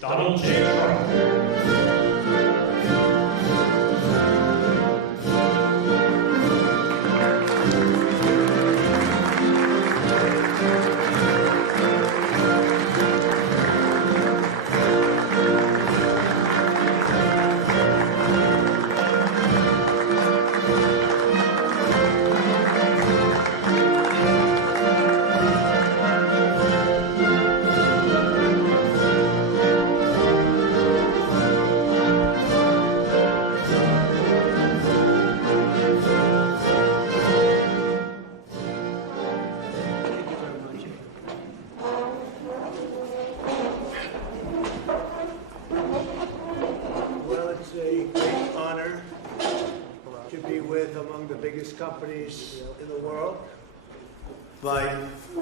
Donald J. Trump. Well, it's a great honor to be with among the biggest companies in the world, by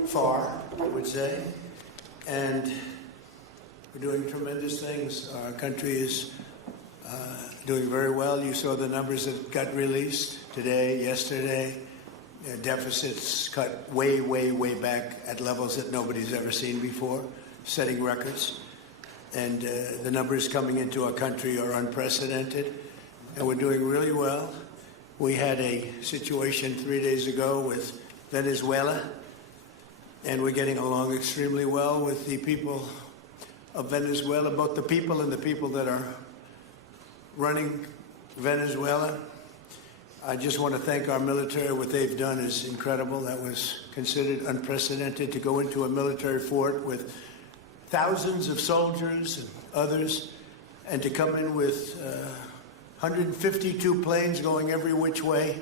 far, I would say. And we're doing tremendous things. Our country is doing very well. You saw the numbers that got released today, yesterday. Deficits cut way, way, way back at levels that nobody's ever seen before, setting records. And the numbers coming into our country are unprecedented, and we're doing really well. We had a situation 3 days ago with Venezuela, and we're getting along extremely well with the people of Venezuela, both the people and the people that are running Venezuela. I just want to thank our military. What they've done is incredible. That was considered unprecedented, to go into a military fort with thousands of soldiers and others, and to come in with 152 planes going every which way,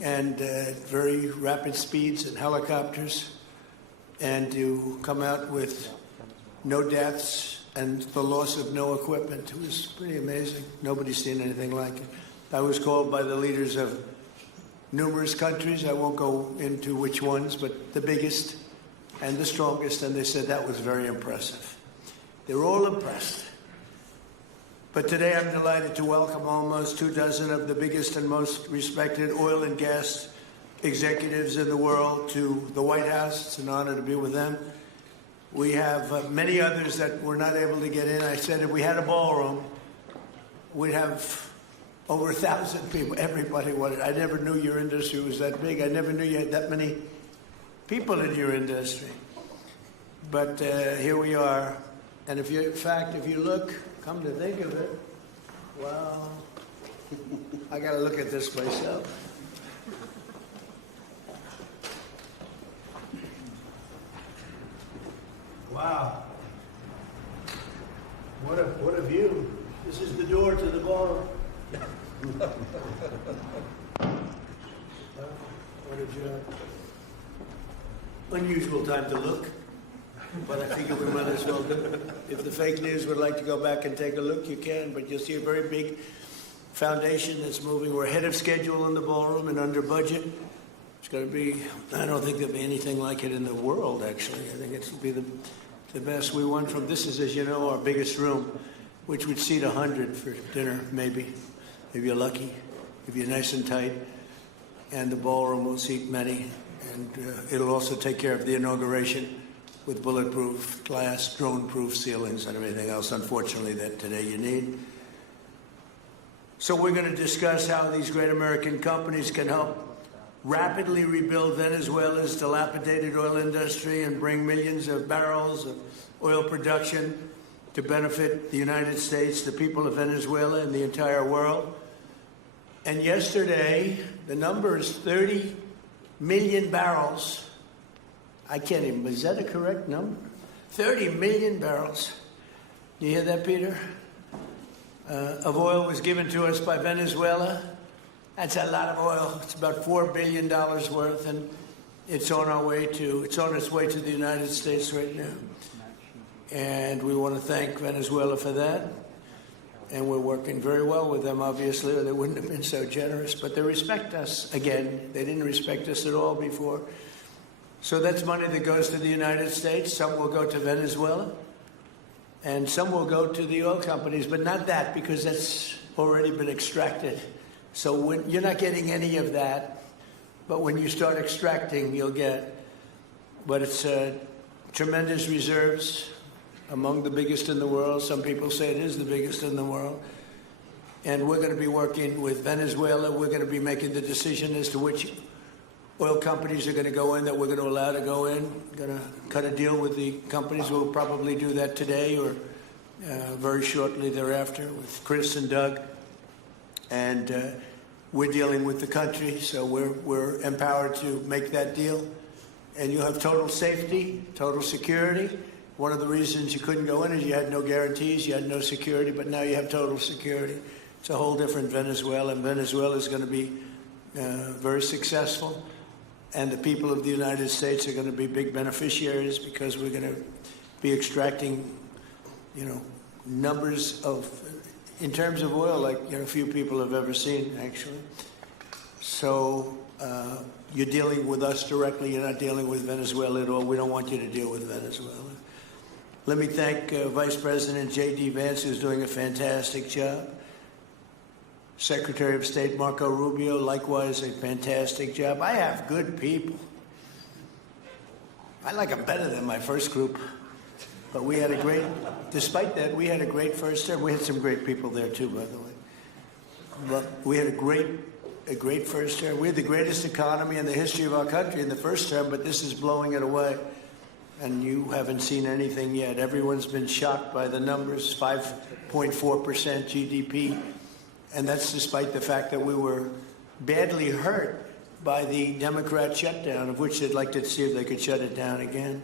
and very rapid speeds and helicopters, and to come out with no deaths and the loss of no equipment. It was pretty amazing. Nobody's seen anything like it. I was called by the leaders of numerous countries. I won't go into which ones, but the biggest and the strongest, and they said that was very impressive. They were all impressed. But today I'm delighted to welcome almost 24 of the biggest and most respected oil and gas executives in the world to the White House. It's an honor to be with them. We have many others that were not able to get in. I said if we had a ballroom, we'd have over 1,000 people. Everybody wanted. I never knew your industry was that big. I never knew you had that many people in your industry. But here we are. And if you, in fact, if you look, come to think of it, well, I got to look at this myself. Wow. What a view. This is the door to the ballroom. What a job. Unusual time to look, but I figure we might as well do it. If the fake news would like to go back and take a look, you can, but you'll see a very big foundation that's moving. We're ahead of schedule in the ballroom and under budget. It's going to be, I don't think there'll be anything like it in the world, actually. I think it's going to be the best. We went from, this is, as you know, our biggest room, which would seat 100 for dinner, maybe, if you're lucky, if you're nice and tight. And the ballroom will seat many. And it'll also take care of the inauguration with bulletproof glass, drone-proof ceilings, and everything else, unfortunately, that today you need. So we're going to discuss how these great American companies can help rapidly rebuild Venezuela's dilapidated oil industry and bring millions of barrels of oil production to benefit the United States, the people of Venezuela, and the entire world. And yesterday, the number is 30 million barrels. I can't even, is that a correct number? 30 million barrels. You hear that, Peter? Of oil was given to us by Venezuela. That's a lot of oil. It's about $4 billion worth, and it's on its way to the United States right now. And we want to thank Venezuela for that. And we're working very well with them, obviously, or they wouldn't have been so generous. But they respect us again. They didn't respect us at all before. So that's money that goes to the United States. Some will go to Venezuela. And some will go to the oil companies, but not that, because that's already been extracted. So you're not getting any of that. But when you start extracting, you'll get. But it's tremendous reserves. among the biggest in the world. Some people say it is the biggest in the world. And we're going to be working with Venezuela. We're going to be making the decision as to which oil companies are going to go in, that we're going to allow to go in. Going to cut a deal with the companies. We'll probably do that today or very shortly thereafter with Chris and Doug. And we're dealing with the country, so we're empowered to make that deal. And you have total safety, total security. One of the reasons you couldn't go in is you had no guarantees, you had no security, but now you have total security. It's a whole different Venezuela, and Venezuela is going to be very successful. And the people of the United States are going to be big beneficiaries because we're going to be extracting, numbers of, in terms of oil, like few people have ever seen, actually. So you're dealing with us directly. You're not dealing with Venezuela at all. We don't want you to deal with Venezuela. Let me thank Vice President J.D. Vance, who's doing a fantastic job. Secretary of State Marco Rubio, likewise a fantastic job. I have good people. I like them better than my first group. But we had a great, despite that, we had a great first term. We had some great people there too, by the way. But we had a great first term. We had the greatest economy in the history of our country in the first term, but this is blowing it away. And you haven't seen anything yet. Everyone's been shocked by the numbers, 5.4% GDP. And that's despite the fact that we were badly hurt by the Democrat shutdown, of which they'd like to see if they could shut it down again.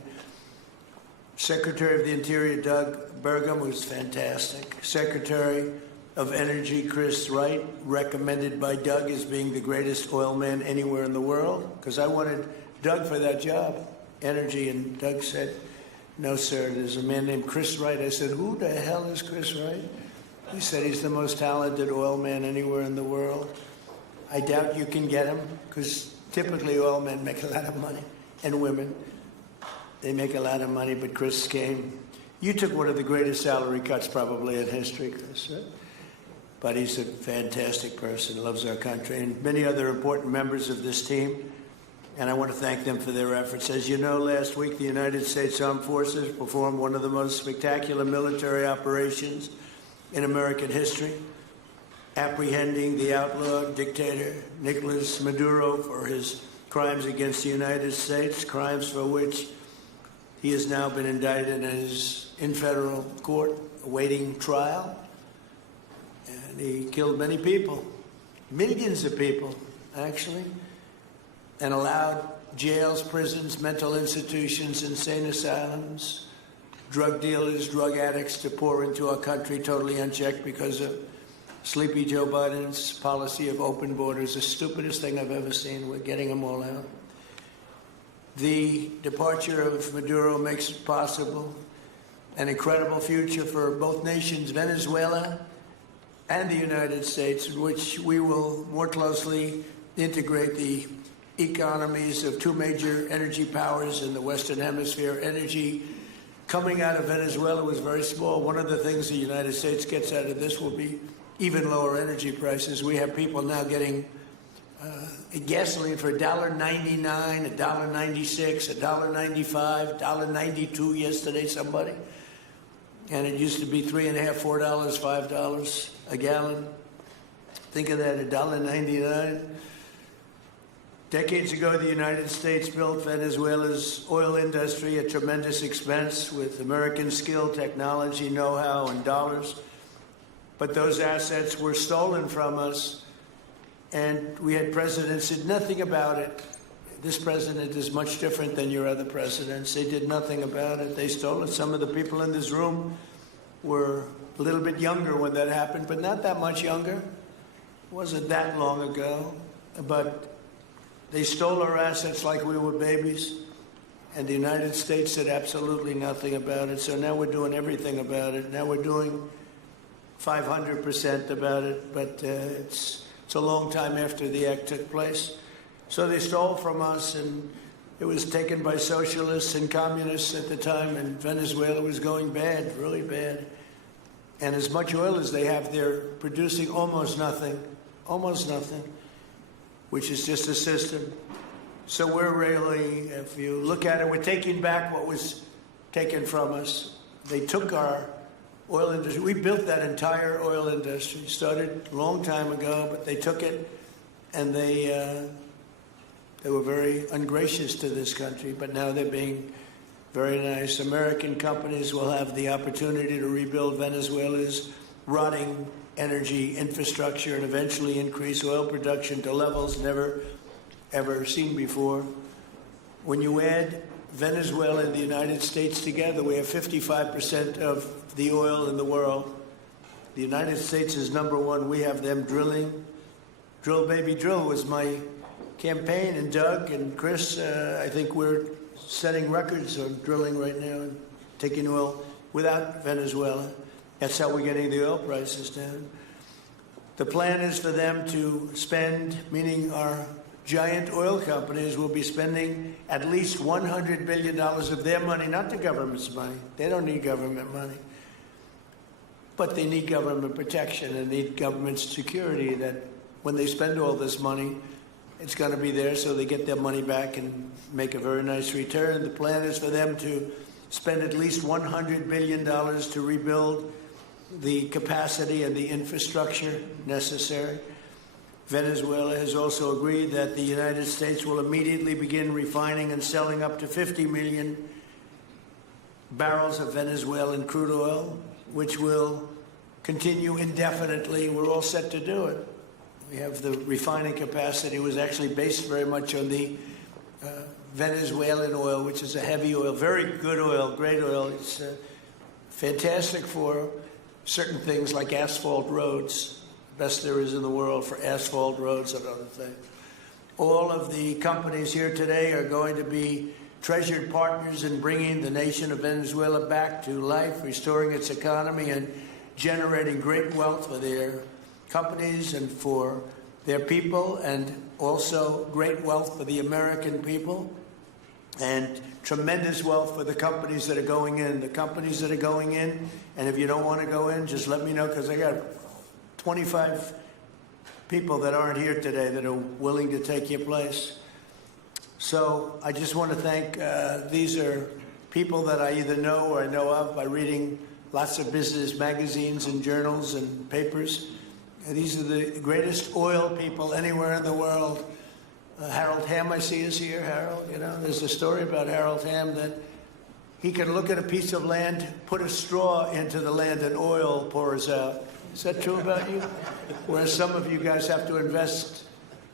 Secretary of the Interior Doug Burgum was fantastic. Secretary of Energy Chris Wright, recommended by Doug as being the greatest oil man anywhere in the world, because I wanted Doug for that job, energy, and Doug said, no, sir, there's a man named Chris Wright. I said, who the hell is Chris Wright? He said he's the most talented oil man anywhere in the world. I doubt you can get him, because typically oil men make a lot of money, and women. They make a lot of money, but Chris came. You took one of the greatest salary cuts probably in history, Chris. Right? But he's a fantastic person, loves our country, and many other important members of this team. And I want to thank them for their efforts. As you know, last week the United States Armed Forces performed one of the most spectacular military operations in American history, apprehending the outlaw dictator Nicolas Maduro for his crimes against the United States, crimes for which he has now been indicted and is in federal court awaiting trial. And he killed many people, millions of people, actually, and allowed jails, prisons, mental institutions, insane asylums, drug dealers, drug addicts to pour into our country totally unchecked because of Sleepy Joe Biden's policy of open borders, the stupidest thing I've ever seen. We're getting them all out. The departure of Maduro makes it possible an incredible future for both nations, Venezuela and the United States, in which we will more closely integrate the economies of two major energy powers in the Western Hemisphere. Energy coming out of Venezuela was very small. One of the things the United States gets out of this will be even lower energy prices. We have people now getting gasoline for $1.99, $1.96, $1.95, $1.92 yesterday, somebody. And it used to be $3.50, $4, $5 a gallon. Think of that, $1.99. Decades ago, the United States built Venezuela's oil industry at tremendous expense with American skill, technology, know-how, and dollars. But those assets were stolen from us, and we had presidents who did nothing about it. This president is much different than your other presidents. They did nothing about it. They stole it. Some of the people in this room were a little bit younger when that happened, but not that much younger. It wasn't that long ago. But they stole our assets like we were babies, and the United States did absolutely nothing about it. So now we're doing everything about it. Now we're doing 500% about it, but it's a long time after the act took place. So they stole from us, and it was taken by socialists and communists at the time, and Venezuela was going bad, really bad. And as much oil as they have, they're producing almost nothing, which is just a system. So we're really, if you look at it, we're taking back what was taken from us. They took our oil industry. We built that entire oil industry. Started a long time ago, but they took it and they were very ungracious to this country. But now they're being very nice. American companies will have the opportunity to rebuild Venezuela's rotting energy infrastructure and eventually increase oil production to levels never, ever seen before. When you add Venezuela and the United States together, we have 55% of the oil in the world. The United States is number one. We have them drilling. Drill, baby, drill was my campaign. And Doug and Chris, I think we're setting records on drilling right now and taking oil without Venezuela. That's how we're getting the oil prices down. The plan is for them to spend, meaning our giant oil companies will be spending at least $100 billion of their money, not the government's money. They don't need government money. But they need government protection and need government security that when they spend all this money, it's going to be there so they get their money back and make a very nice return. The plan is for them to spend at least $100 billion to rebuild the capacity and the infrastructure necessary. Venezuela has also agreed that the United States will immediately begin refining and selling up to 50 million barrels of Venezuelan crude oil, which will continue indefinitely. We're all set to do it. We have the refining capacity. It was actually based very much on the Venezuelan oil, which is a heavy oil, very good oil, great oil. It's fantastic for certain things like asphalt roads. Best there is in the world for asphalt roads and other things. All of the companies here today are going to be treasured partners in bringing the nation of Venezuela back to life, restoring its economy, and generating great wealth for their companies and for their people, and also great wealth for the American people, and tremendous wealth for the companies that are going in. The companies that are going in, and if you don't want to go in, just let me know, because I got 25 people that aren't here today that are willing to take your place. So I just want to thank, these are people that I either know or I know of by reading lots of business magazines and journals and papers. And these are the greatest oil people anywhere in the world. Harold Hamm, I see, is here. Harold, you know, there's a story about Harold Hamm that he can look at a piece of land, put a straw into the land, and oil pours out. Is that true about you? Whereas some of you guys have to invest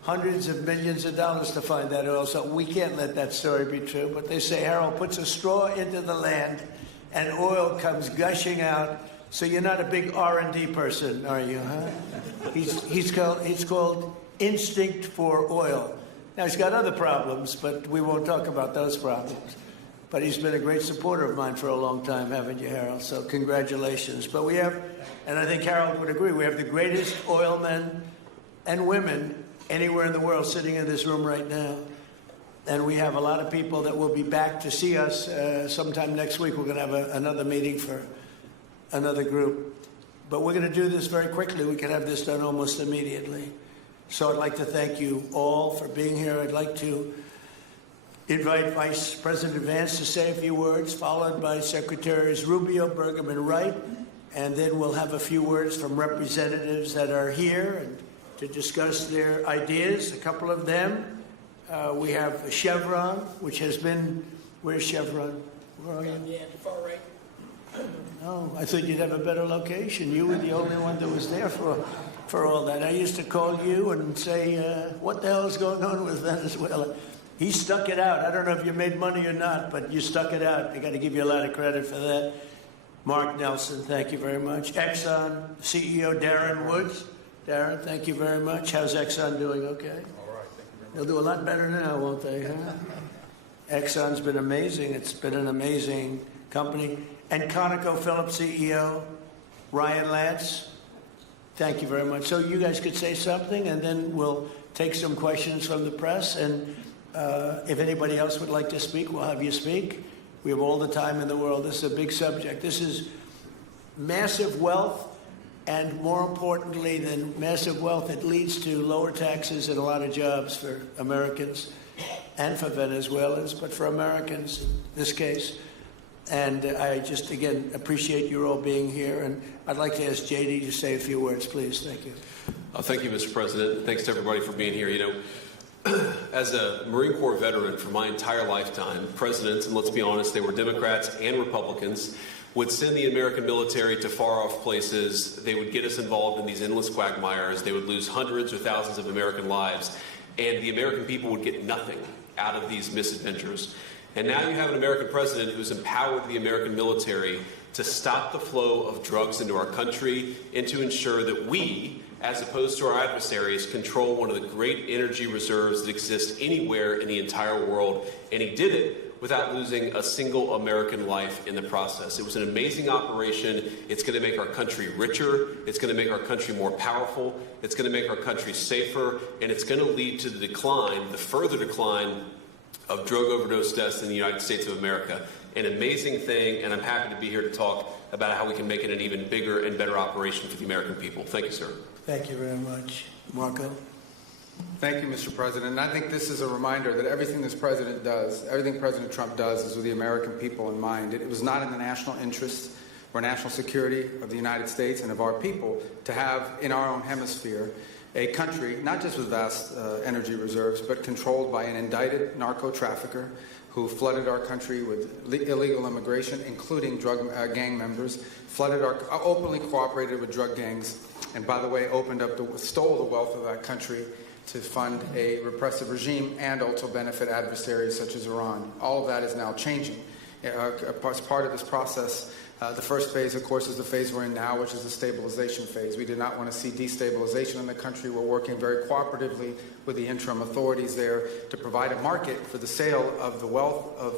hundreds of millions of dollars to find that oil, so we can't let that story be true. But they say Harold puts a straw into the land and oil comes gushing out. So you're not a big R&D person, are you, huh? He's called Instinct for Oil. Now, he's got other problems, but we won't talk about those problems. But he's been a great supporter of mine for a long time, haven't you, Harold? So congratulations. But we have, and I think Harold would agree, we have the greatest oil men and women anywhere in the world sitting in this room right now. And we have a lot of people that will be back to see us sometime next week. We're going to have another meeting for another group. But we're going to do this very quickly. We can have this done almost immediately. So I'd like to thank you all for being here. I'd like to invite Vice President Vance to say a few words, followed by Secretaries Rubio, Burgum, and Wright. And then we'll have a few words from representatives that are here and to discuss their ideas, a couple of them. We have Chevron, which has been, where's Chevron? Where are you? Yeah, the far right. Oh, I thought you'd have a better location. You were the only one that was there for all that. I used to call you and say, what the hell is going on with Venezuela? He stuck it out. I don't know if you made money or not, but you stuck it out. I got to give you a lot of credit for that. Mark Nelson, thank you very much. Exxon CEO Darren Woods. Darren, thank you very much. How's Exxon doing? Okay? All right, thank you very much. They'll do a lot better now, won't they? Huh? Exxon's been amazing. It's been an amazing company. And ConocoPhillips CEO Ryan Lance, thank you very much. So you guys could say something, and then we'll take some questions from the press. And if anybody else would like to speak, we'll have you speak. We have all the time in the world. This is a big subject. This is massive wealth. And more importantly than massive wealth, it leads to lower taxes and a lot of jobs for Americans and for Venezuelans, but for Americans in this case. And I just, again, appreciate you all being here. And I'd like to ask JD to say a few words, please. Thank you. Thank you, Mr. President. Thanks to everybody for being here. You know, as a Marine Corps veteran for my entire lifetime, presidents, and let's be honest, they were Democrats and Republicans, would send the American military to far-off places. They would get us involved in these endless quagmires. They would lose hundreds or thousands of American lives, and the American people would get nothing out of these misadventures. And now you have an American president who's empowered the American military to stop the flow of drugs into our country and to ensure that we, as opposed to our adversaries, control one of the great energy reserves that exist anywhere in the entire world. And he did it without losing a single American life in the process. It was an amazing operation. It's going to make our country richer. It's going to make our country more powerful. It's going to make our country safer. And it's going to lead to the decline, the further decline of drug overdose deaths in the United States of America. An amazing thing, and I'm happy to be here to talk about how we can make it an even bigger and better operation for the American people. Thank you, sir. Thank you very much. Marco? Thank you, Mr. President. And I think this is a reminder that everything this president does, everything President Trump does, is with the American people in mind. It was not in the national interest or national security of the United States and of our people to have in our own hemisphere a country, not just with vast energy reserves, but controlled by an indicted narco-trafficker who flooded our country with illegal immigration, including drug gang members, openly cooperated with drug gangs, and by the way, stole the wealth of that country to fund a repressive regime and also benefit adversaries such as Iran. All of that is now changing. As part of this process, the first phase, of course, is the phase we're in now, which is the stabilization phase. We do not want to see destabilization in the country. We're working very cooperatively with the interim authorities there to provide a market for the sale of the wealth of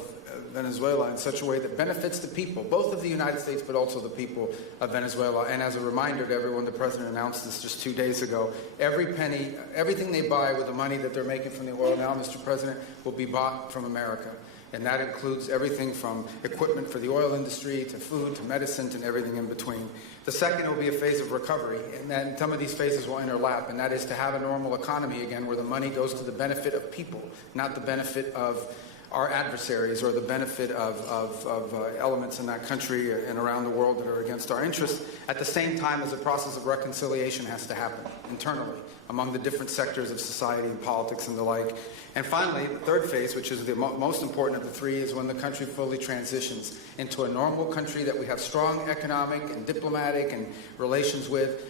Venezuela in such a way that benefits the people, both of the United States, but also the people of Venezuela. And as a reminder to everyone, the president announced this just 2 days ago. Every penny, everything they buy with the money that they're making from the oil now, Mr. President, will be bought from America. And that includes everything from equipment for the oil industry to food to medicine and everything in between. The second will be a phase of recovery, and then some of these phases will interlap, and that is to have a normal economy again where the money goes to the benefit of people, not the benefit of our adversaries or the benefit of elements in that country and around the world that are against our interests, at the same time as a process of reconciliation has to happen internally among the different sectors of society and politics and the like. And finally, the third phase, which is the most important of the three, is when the country fully transitions into a normal country that we have strong economic and diplomatic and relations with,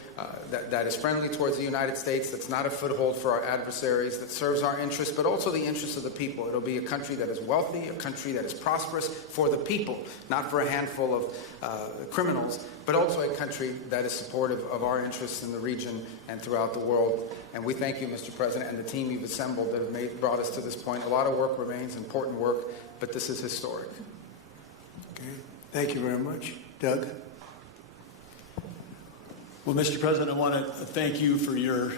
that is friendly towards the United States, that's not a foothold for our adversaries, that serves our interests, but also the interests of the people. It'll be a country that is wealthy, a country that is prosperous for the people, not for a handful of criminals, but also a country that is supportive of our interests in the region and throughout the world. And we thank you, Mr. President, and the team you've assembled that have brought us to this point. A lot of work remains, important work, but this is historic. Okay. Thank you very much. Doug? Well, Mr. President, I want to thank you for your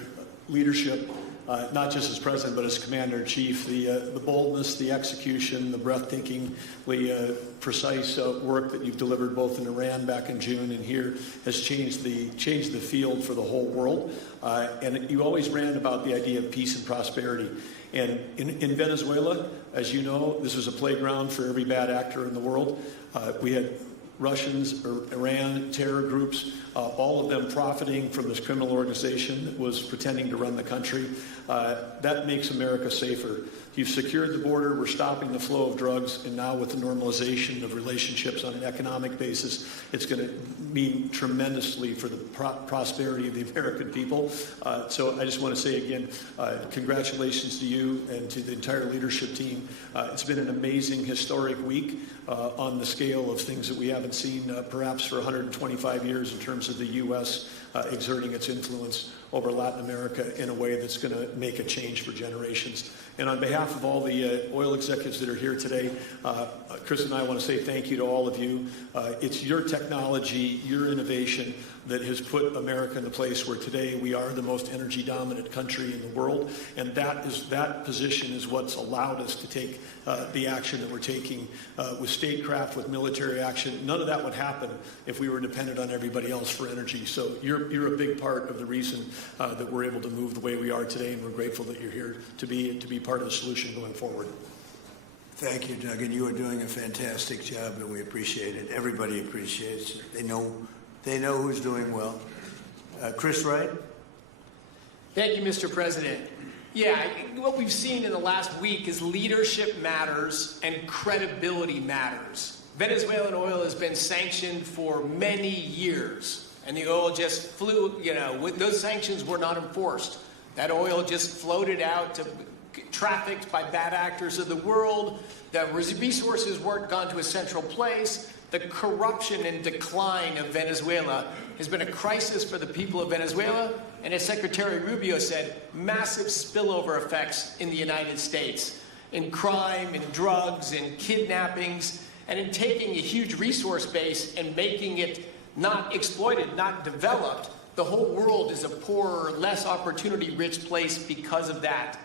leadership, not just as President, but as Commander-in-Chief. The boldness, the execution, the breathtakingly precise work that you've delivered both in Iran back in June and here has changed the field for the whole world. And you always ran about the idea of peace and prosperity. And in Venezuela, as you know, this was a playground for every bad actor in the world. We had Russians or Iran, terror groups, all of them profiting from this criminal organization that was pretending to run the country. That makes America safer. You've secured the border, we're stopping the flow of drugs, and now with the normalization of relationships on an economic basis, it's going to mean tremendously for the prosperity of the American people. So I just want to say again, congratulations to you and to the entire leadership team. It's been an amazing, historic week on the scale of things that we haven't seen perhaps for 125 years in terms of the U.S. Exerting its influence over Latin America in a way that's going to make a change for generations. And on behalf of all the oil executives that are here today, Chris and I want to say thank you to all of you. It's your technology, your innovation that has put America in the place where today we are the most energy dominant country in the world. And that position is what's allowed us to take the action that we're taking with statecraft, with military action. None of that would happen if we were dependent on everybody else for energy. So you're a big part of the reason that we're able to move the way we are today, and we're grateful that you're here to be part of the solution going forward. Thank you, Doug, and you are doing a fantastic job, and we appreciate it. Everybody appreciates it. They know who's doing well. Chris Wright? Thank you, Mr. President. Yeah, what we've seen in the last week is leadership matters and credibility matters. Venezuelan oil has been sanctioned for many years, and the oil just flew, those sanctions were not enforced. That oil just floated out to trafficked by bad actors of the world. The resources weren't gone to a central place. The corruption and decline of Venezuela has been a crisis for the people of Venezuela, and as Secretary Rubio said, massive spillover effects in the United States, in crime, in drugs, in kidnappings, and in taking a huge resource base and making it not exploited, not developed. The whole world is a poorer, less opportunity-rich place because of that.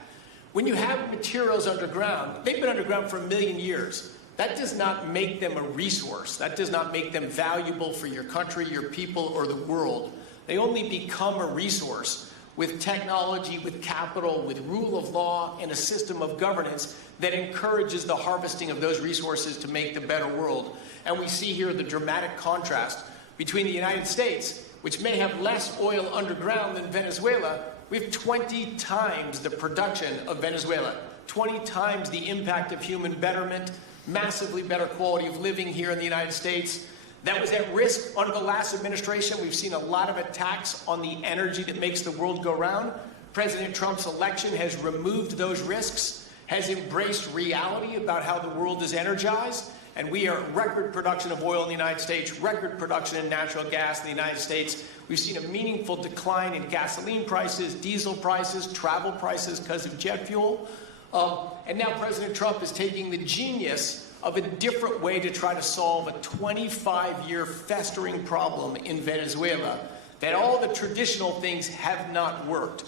When you have materials underground, they've been underground for 1 million years. That does not make them a resource. That does not make them valuable for your country, your people, or the world. They only become a resource with technology, with capital, with rule of law, and a system of governance that encourages the harvesting of those resources to make the better world. And we see here the dramatic contrast between the United States, which may have less oil underground than Venezuela. We have 20 times the production of Venezuela, 20 times the impact of human betterment, massively better quality of living here in the United States. That was at risk under the last administration. We've seen a lot of attacks on the energy that makes the world go round. President Trump's election has removed those risks, has embraced reality about how the world is energized, and we are record production of oil in the United States, record production in natural gas in the United States. We've seen a meaningful decline in gasoline prices, diesel prices, travel prices because of jet fuel. And now President Trump is taking the genius of a different way to try to solve a 25-year festering problem in Venezuela, that all the traditional things have not worked,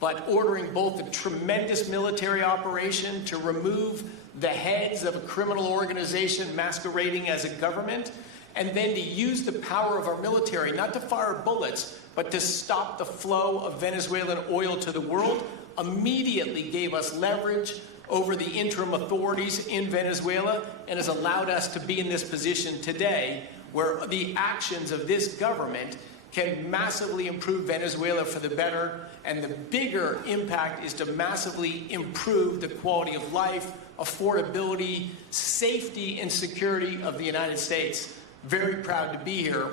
but ordering both a tremendous military operation to remove the heads of a criminal organization masquerading as a government, and then to use the power of our military, not to fire bullets, but to stop the flow of Venezuelan oil to the world, immediately gave us leverage over the interim authorities in Venezuela and has allowed us to be in this position today where the actions of this government can massively improve Venezuela for the better, and the bigger impact is to massively improve the quality of life, affordability, safety, and security of the United States. Very proud to be here.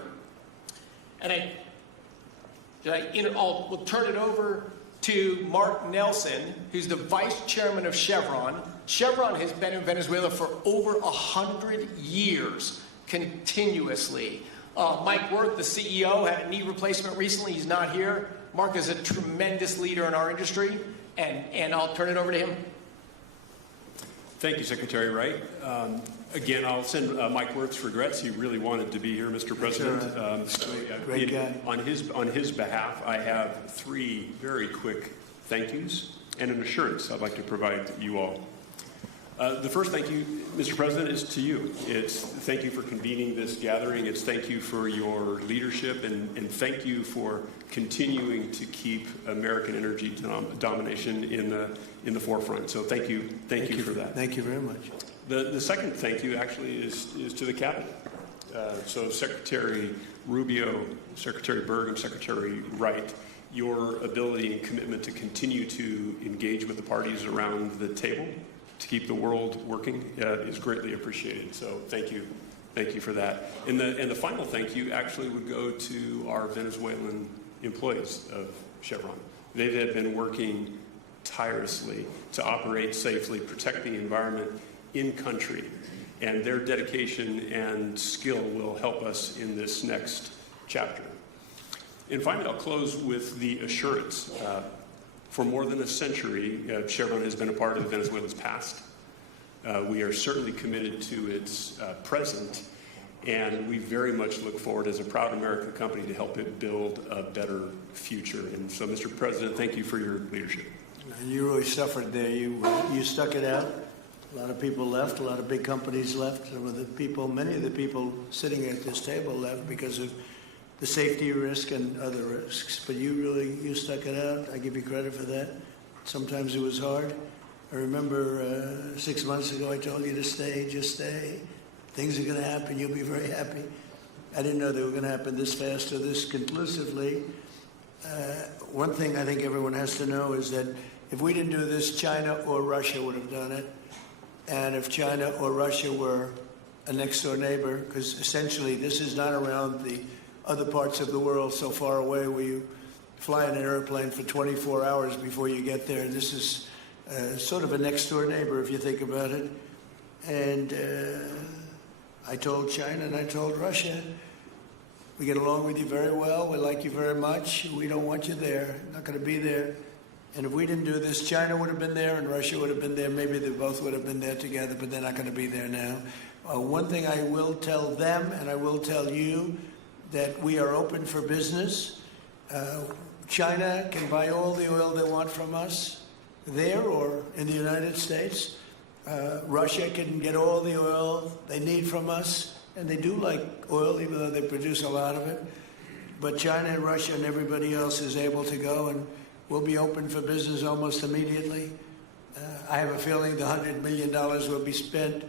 And we'll turn it over to Mark Nelson, who's the vice chairman of Chevron. Chevron has been in Venezuela for over 100 years, continuously. Mike Wirth, the CEO, had a knee replacement recently. He's not here. Mark is a tremendous leader in our industry, and I'll turn it over to him. Thank you, Secretary Wright. Again, I'll send Mike Wirth's regrets. He really wanted to be here, Mr. President. Great guy. On his behalf, I have 3 very quick thank yous and an assurance I'd like to provide you all. The first thank you, Mr. President, is to you. It's thank you for convening this gathering. It's thank you for your leadership, and thank you for continuing to keep American energy domination in the forefront. So thank you for that. Thank you very much. The second thank you actually is to the cabinet. So Secretary Rubio, Secretary Berg, and Secretary Wright, your ability and commitment to continue to engage with the parties around the table to keep the world working is greatly appreciated. So thank you for that. And the final thank you actually would go to our Venezuelan employees of Chevron. They have been working tirelessly to operate safely, protect the environment in country, and their dedication and skill will help us in this next chapter. And finally, I'll close with the assurance. For more than a century, Chevron has been a part of Venezuela's past. We are certainly committed to its present, and we very much look forward as a proud American company to help it build a better future. And so, Mr. President, thank you for your leadership. And you really suffered there. You stuck it out. A lot of people left. A lot of big companies left. Many of the people sitting at this table left because of the safety risk and other risks. But you stuck it out. I give you credit for that. Sometimes it was hard. I remember 6 months ago I told you to stay, just stay. Things are going to happen. You'll be very happy. I didn't know they were going to happen this fast or this conclusively. One thing I think everyone has to know is that if we didn't do this, China or Russia would have done it. And if China or Russia were a next-door neighbor, because essentially this is not around the other parts of the world so far away where you fly in an airplane for 24 hours before you get there. This is sort of a next-door neighbor if you think about it. And I told China and I told Russia, we get along with you very well. We like you very much. We don't want you there. Not going to be there. And if we didn't do this, China would have been there and Russia would have been there. Maybe they both would have been there together, but they're not going to be there now. One thing I will tell them, and I will tell you, that we are open for business. China can buy all the oil they want from us there or in the United States. Russia can get all the oil they need from us. And they do like oil, even though they produce a lot of it. But China and Russia and everybody else is able to go, and we'll be open for business almost immediately. I have a feeling the $100 million will be spent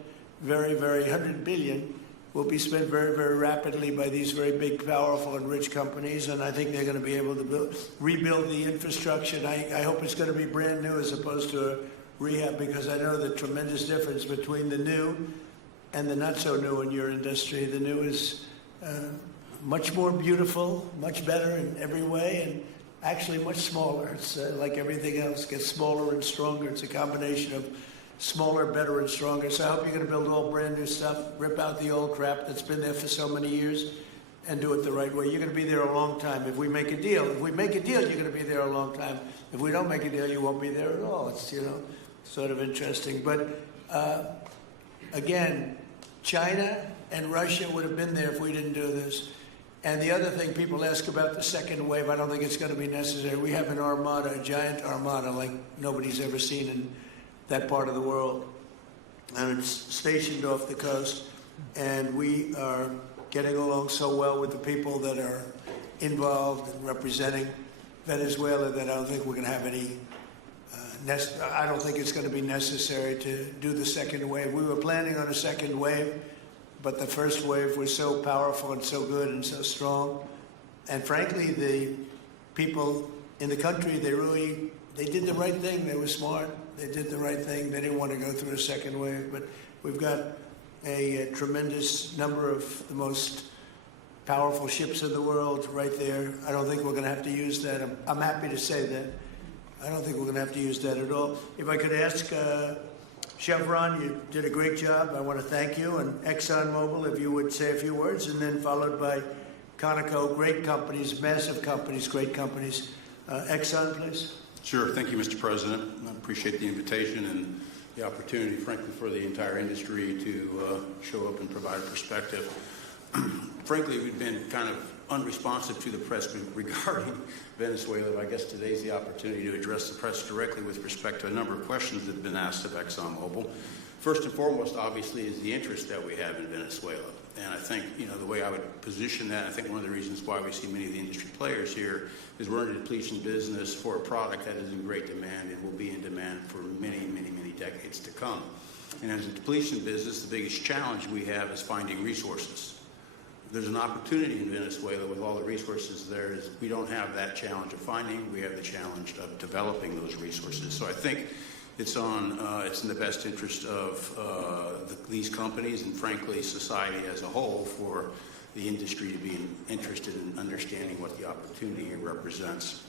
$100 billion will be spent very, very rapidly by these very big, powerful, and rich companies, and I think they're going to be able to rebuild the infrastructure. And I hope it's going to be brand new as opposed to a rehab, because I know the tremendous difference between the new and the not so new in your industry. The new is much more beautiful, much better in every way, and actually much smaller. It's like everything else, gets smaller and stronger. It's a combination of smaller, better, and stronger. So I hope you're going to build all brand new stuff, rip out the old crap that's been there for so many years, and do it the right way. You're going to be there a long time. If we make a deal, you're going to be there a long time. If we don't make a deal, you won't be there at all. It's, sort of interesting. But again, China and Russia would have been there if we didn't do this. And the other thing people ask about the second wave, I don't think it's going to be necessary. We have an armada, a giant armada like nobody's ever seen in that part of the world. And it's stationed off the coast. And we are getting along so well with the people that are involved in representing Venezuela that I don't think we're going to have any I don't think it's going to be necessary to do the second wave. We were planning on a second wave, but the first wave was so powerful and so good and so strong. And frankly, the people in the country, they did the right thing. They were smart. They did the right thing. They didn't want to go through a second wave. But we've got a tremendous number of the most powerful ships in the world right there. I don't think we're going to have to use that. I'm happy to say that. I don't think we're going to have to use that at all. If I could ask Chevron, you did a great job. I want to thank you. And ExxonMobil, if you would say a few words, and then followed by Conoco, great companies, massive companies, great companies. Exxon, please. Sure. Thank you, Mr. President. I appreciate the invitation and the opportunity, frankly, for the entire industry to show up and provide perspective. Frankly, we've been kind of unresponsive to the press regarding Venezuela. I guess today's the opportunity to address the press directly with respect to a number of questions that have been asked of ExxonMobil. First and foremost, obviously, is the interest that we have in Venezuela. And I think, the way I would position that, I think one of the reasons why we see many of the industry players here is we're in a depletion business for a product that is in great demand and will be in demand for many, many, many decades to come. And as a depletion business, the biggest challenge we have is finding resources. There's an opportunity in Venezuela with all the resources there. Is we don't have that challenge of finding. We have the challenge of developing those resources. So I think it's in the best interest of these companies and, frankly, society as a whole for the industry to be interested in understanding what the opportunity represents.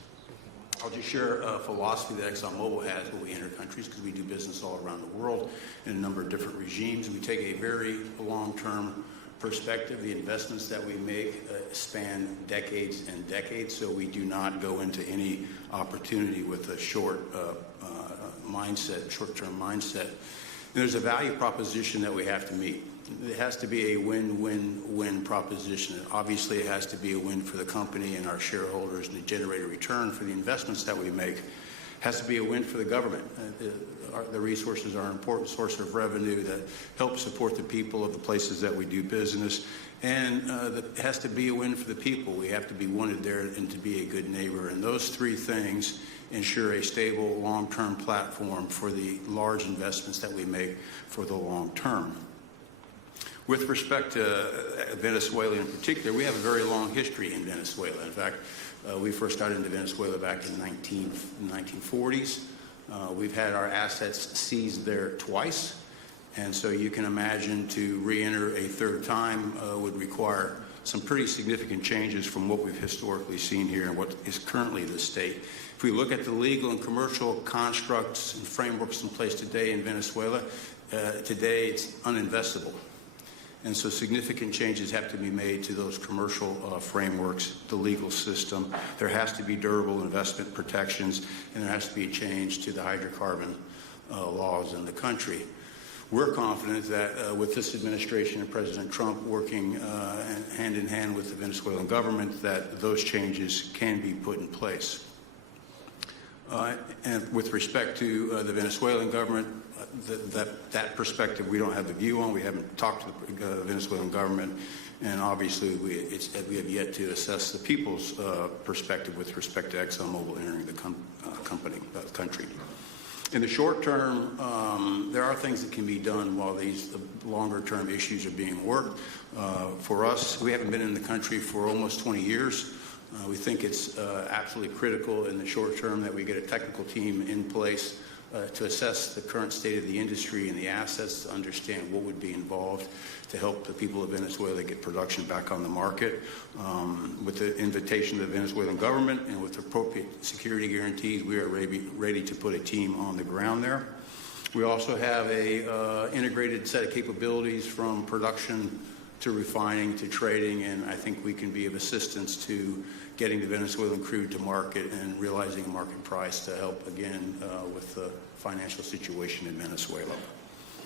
I'll just share a philosophy that ExxonMobil has when we enter countries, because we do business all around the world in a number of different regimes. We take a very long-term perspective. The investments that we make span decades and decades, so we do not go into any opportunity with a short-term mindset. And there's a value proposition that we have to meet. It has to be a win-win-win proposition. Obviously, it has to be a win for the company and our shareholders and to generate a return for the investments that we make. Has to be a win for the government. The resources are an important source of revenue that help support the people of the places that we do business. And it has to be a win for the people. We have to be wanted there and to be a good neighbor. And those three things ensure a stable, long-term platform for the large investments that we make for the long term. With respect to Venezuela in particular, we have a very long history in Venezuela. In fact, we first got into Venezuela back in the 1940s. We've had our assets seized there twice. And so you can imagine to re-enter a third time would require some pretty significant changes from what we've historically seen here and what is currently the state. If we look at the legal and commercial constructs and frameworks in place today in Venezuela, today it's uninvestable. And so significant changes have to be made to those commercial frameworks, the legal system. There has to be durable investment protections, and there has to be a change to the hydrocarbon laws in the country. We're confident that with this administration and President Trump working hand in hand with the Venezuelan government, that those changes can be put in place. And with respect to the Venezuelan government, that perspective we don't have a view on. We haven't talked to the Venezuelan government, and obviously we have yet to assess the people's perspective with respect to ExxonMobil entering the country. In the short term, there are things that can be done while the longer-term issues are being worked. For us, we haven't been in the country for almost 20 years. We think it's absolutely critical in the short term that we get a technical team in place to assess the current state of the industry and the assets, to understand what would be involved to help the people of Venezuela get production back on the market. With the invitation of the Venezuelan government and with appropriate security guarantees, we are ready to put a team on the ground there. We also have a integrated set of capabilities from production to refining to trading, and I think we can be of assistance to getting the Venezuelan crude to market and realizing a market price to help, again, with the financial situation in Venezuela.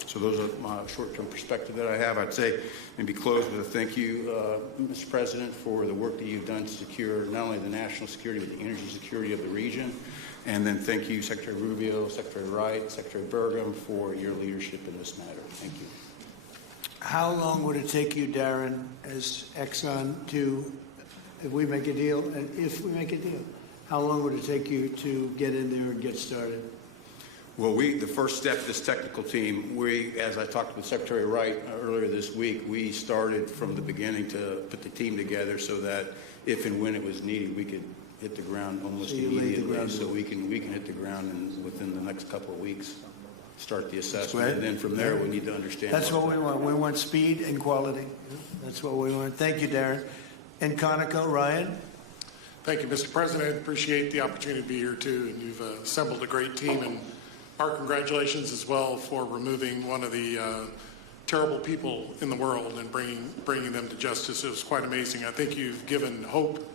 So those are my short-term perspective that I have. I'd say maybe close with a thank you, Mr. President, for the work that you've done to secure not only the national security, but the energy security of the region. And then thank you, Secretary Rubio, Secretary Wright, Secretary Burgum, for your leadership in this matter. Thank you. How long would it take you, Darren, as Exxon to, if we make a deal, how long would it take you to get in there and get started? Well, the first step, this technical team, as I talked with Secretary Wright earlier this week, we started from the beginning to put the team together so that if and when it was needed, we could hit the ground almost immediately. So we can hit the ground within the next couple of weeks. Start the assessment, and then from there we need to understand. That's what we want. We want speed and quality. That's what we want. Thank you, Darren. And Conoco, Ryan. Thank you, Mr. President. Appreciate the opportunity to be here too, and you've assembled a great team. And our congratulations as well for removing one of the terrible people in the world and bringing them to justice. It was quite amazing. I think you've given hope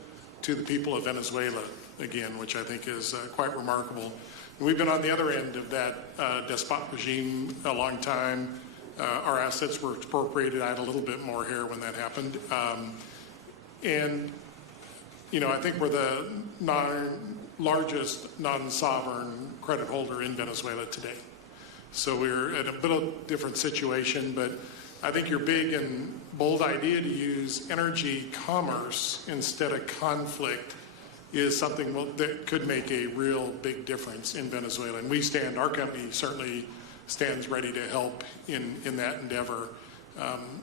to the people of Venezuela again, which I think is quite remarkable. We've been on the other end of that despot regime a long time. Our assets were expropriated. I had a little bit more hair when that happened. And, you know, I think we're the largest non-sovereign credit holder in Venezuela today. So we're at a bit of a different situation, but I think your big and bold idea to use energy commerce instead of conflict is something that could make a real big difference in Venezuela. And our company certainly stands ready to help in that endeavor.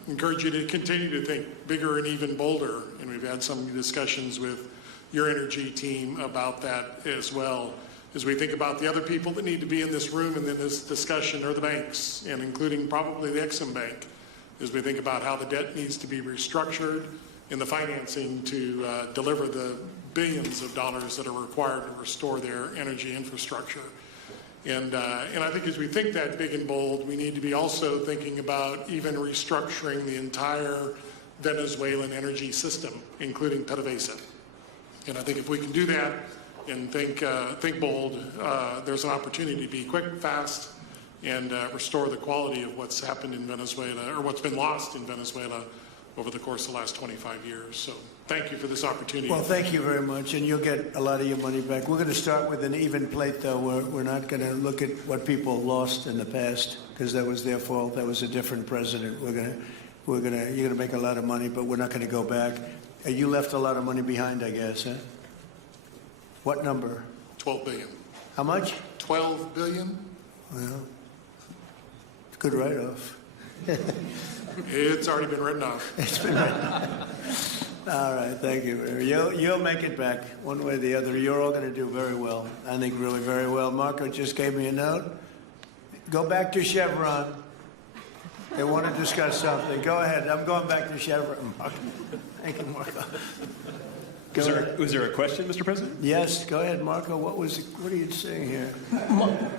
Encourage you to continue to think bigger and even bolder. And we've had some discussions with your energy team about that as well. As we think about the other people that need to be in this room and in this discussion are the banks, and including probably the Exim Bank, as we think about how the debt needs to be restructured and the financing to deliver the billions of dollars that are required to restore their energy infrastructure. And I think as we think that big and bold, we need to be also thinking about even restructuring the entire Venezuelan energy system, including PDVSA. And I think if we can do that and think bold, there's an opportunity to be quick, fast, and restore the quality of what's happened in Venezuela, or what's been lost in Venezuela over the course of the last 25 years. So thank you for this opportunity. Well, thank you very much, and you'll get a lot of your money back. We're going to start with an even plate, though. We're not going to look at what people lost in the past, because that was their fault. That was a different president. You're going to make a lot of money, but we're not going to go back. You left a lot of money behind, I guess, huh? What number? 12 billion. How much? 12 billion? Well, it's a good write-off. It's already been written off. It's been written. All right, thank you. You'll make it back one way or the other. You're all going to do very well. I think really very well. Marco just gave me a note. Go back to Chevron. They want to discuss something. Go ahead. I'm going back to Chevron. Marco. Thank you, Marco. Was there a question, Mr. President? Yes, go ahead, Marco. What are you saying here?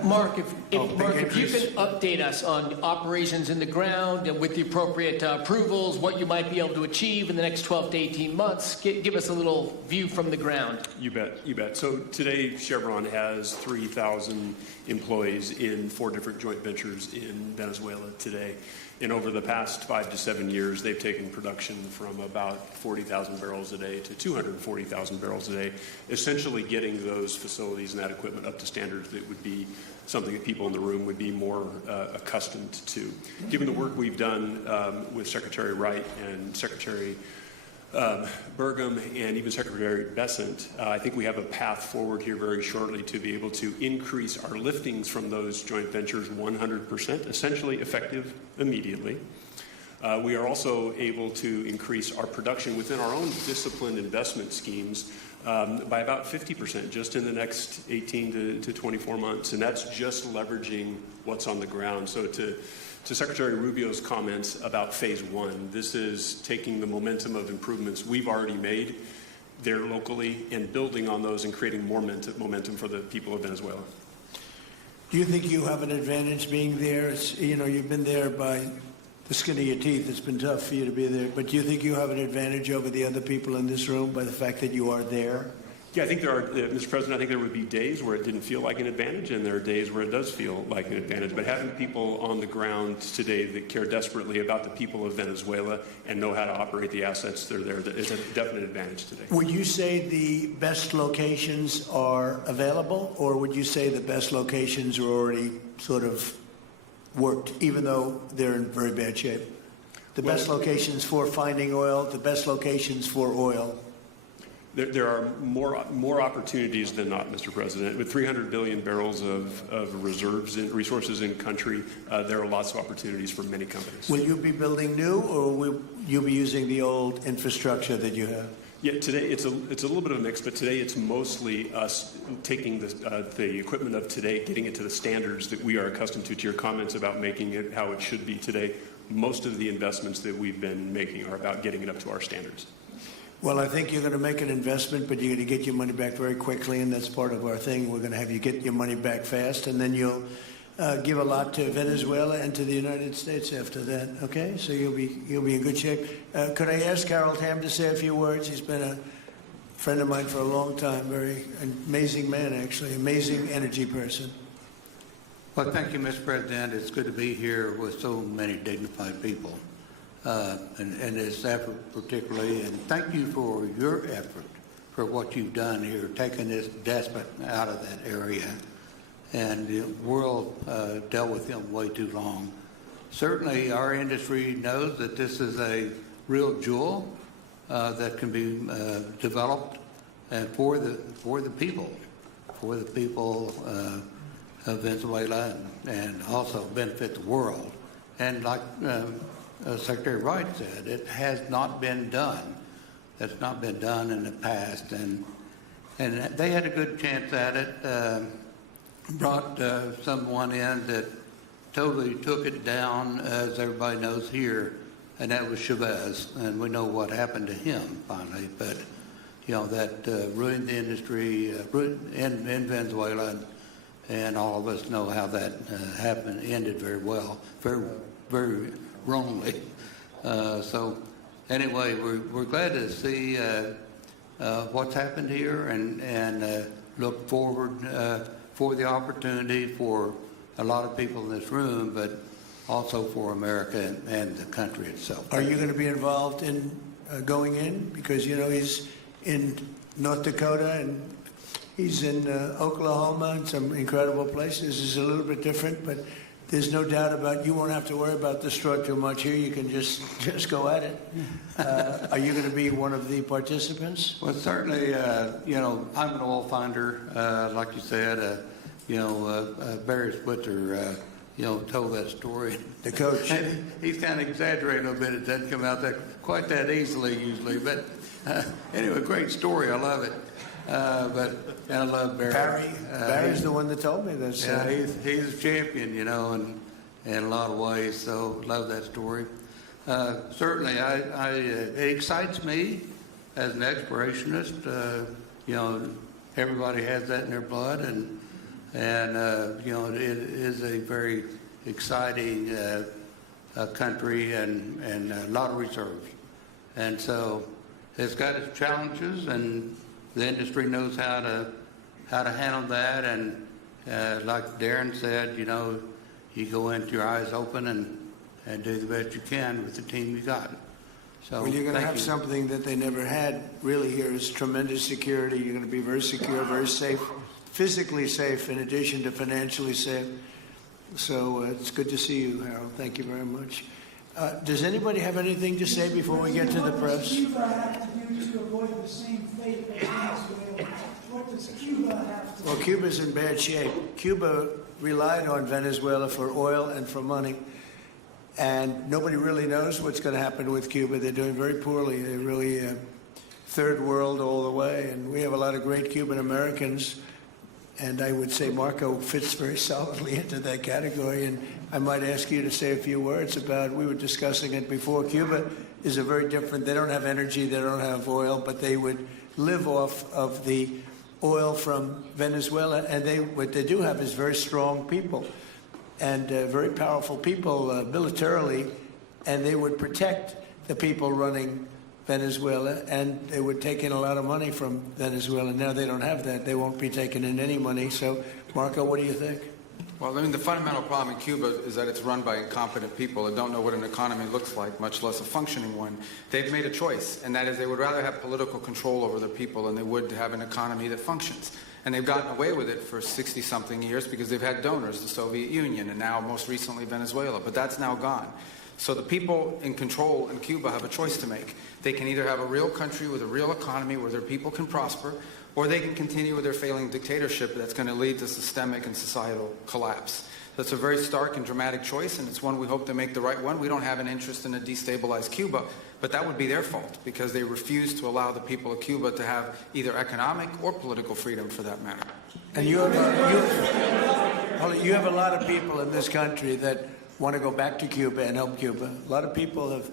Mark, if you increase. can update us on operations in the ground and with the appropriate approvals, what you might be able to achieve in the next 12 to 18 months, give us a little view from the ground. You bet. So today, Chevron has 3,000 employees in 4 different joint ventures in Venezuela today. And over the past 5 to 7 years, they've taken production from about 40,000 barrels a day to 240,000 barrels a day, essentially getting those facilities and that equipment up to standards that would be something that people in the room would be more accustomed to. Given the work we've done with Secretary Wright and Secretary Burgum and even Secretary Bessent, I think we have a path forward here very shortly to be able to increase our liftings from those joint ventures 100%, essentially effective immediately. We are also able to increase our production within our own disciplined investment schemes by about 50% just in the next 18 to 24 months. And that's just leveraging what's on the ground. So to Secretary Rubio's comments about phase 1, this is taking the momentum of improvements we've already made there locally and building on those and creating more momentum for the people of Venezuela. Do you think you have an advantage being there? You've been there by the skin of your teeth. It's been tough for you to be there. But do you think you have an advantage over the other people in this room by the fact that you are there? Yeah, I think there are, Mr. President, I think there would be days where it didn't feel like an advantage, and there are days where it does feel like an advantage. But having people on the ground today that care desperately about the people of Venezuela and know how to operate the assets that are there is a definite advantage today. Would you say the best locations are available, or would you say the best locations are already sort of worked, even though they're in very bad shape? The best locations for finding oil, the best locations for oil. There are more opportunities than not, Mr. President. With 300 billion barrels of reserves and resources in country, there are lots of opportunities for many companies. Will you be building new, or will you be using the old infrastructure that you have? Yeah, today it's a little bit of a mix, but today it's mostly us taking the equipment of today, getting it to the standards that we are accustomed to your comments about making it how it should be today. Most of the investments that we've been making are about getting it up to our standards. Well, I think you're going to make an investment, but you're going to get your money back very quickly, and that's part of our thing. We're going to have you get your money back fast, and then you'll give a lot to Venezuela and to the United States after that. Okay, so you'll be in good shape. Could I ask Harold Hamm to say a few words? He's been a friend of mine for a long time. Very amazing man, actually, amazing energy person. Well, thank you, Mr. President. It's good to be here with so many dignified people. And this effort particularly, and thank you for your effort for what you've done here, taking this despot out of that area. And the world dealt with him way too long. Certainly our industry knows that this is a real jewel that can be developed for the people of Venezuela, and also benefit the world. And like Secretary Wright said, it has not been done. That's not been done in the past, and they had a good chance at it. Brought someone in that totally took it down, as everybody knows here, and that was Chavez, and we know what happened to him finally. But that ruined the industry in Venezuela, and all of us know how that ended very well, very, very wrongly. So anyway, we're glad to see what's happened here, and look forward for the opportunity for a lot of people in this room. But also for America and the country itself. Are you going to be involved in going in? Because, you know, he's in North Dakota and he's in Oklahoma and some incredible places. It's a little bit different, but there's no doubt about you won't have to worry about the straw too much here. You can just go at it. Are you going to be one of the participants? Well, certainly, you know, I'm an oil finder, like you said. You know, Barry Switzer, you know, told that story. The coach. And he's kind of exaggerating a little bit. It doesn't come out quite that easily usually. But anyway, great story. I love it. But I love Barry. Barry's the one that told me this. Yeah, he's a champion, you know, in a lot of ways. So love that story. Certainly, it excites me as an explorationist. You know, everybody has that in their blood, and you know, it is a very exciting country and a lot of reserves. And so it's got its challenges, and the industry knows how to handle that. And like Darren said, you know, you go into your eyes open and do the best you can with the team you got. So Well, you're going to thank have you. something that they never had really here is tremendous security. You're going to be very secure, very safe, physically safe in addition to financially safe. So it's good to see you, Harold. Thank you very much. Does anybody have anything to say before we get to the press? What does Cuba have to do to avoid the same fate as Venezuela? What does Cuba have to do? Well, Cuba's in bad shape. Cuba relied on Venezuela for oil and for money. And nobody really knows what's going to happen with Cuba. They're doing very poorly. They're really third world all the way. And we have a lot of great Cuban Americans. And I would say Marco fits very solidly into that category. And I might ask you to say a few words about, we were discussing it before, Cuba is a very different, they don't have energy, they don't have oil, but they would live off of the oil from Venezuela. And what they do have is very strong people and very powerful people militarily, and they would protect the people running Venezuela, and they would take in a lot of money from Venezuela. Now they don't have that. They won't be taking in any money. So, Marco, what do you think? Well, I mean, the fundamental problem in Cuba is that it's run by incompetent people that don't know what an economy looks like, much less a functioning one. They've made a choice, and that is they would rather have political control over their people than they would to have an economy that functions. And they've gotten away with it for 60-something years because they've had donors, the Soviet Union, and now most recently Venezuela. But that's now gone. So the people in control in Cuba have a choice to make. They can either have a real country with a real economy where their people can prosper, or they can continue with their failing dictatorship that's going to lead to systemic and societal collapse. That's a very stark and dramatic choice, and it's one we hope to make the right one. We don't have an interest in a destabilized Cuba, but that would be their fault because they refuse to allow the people of Cuba to have either economic or political freedom for that matter. And you have a lot of people in this country that want to go back to Cuba and help Cuba. A lot of people have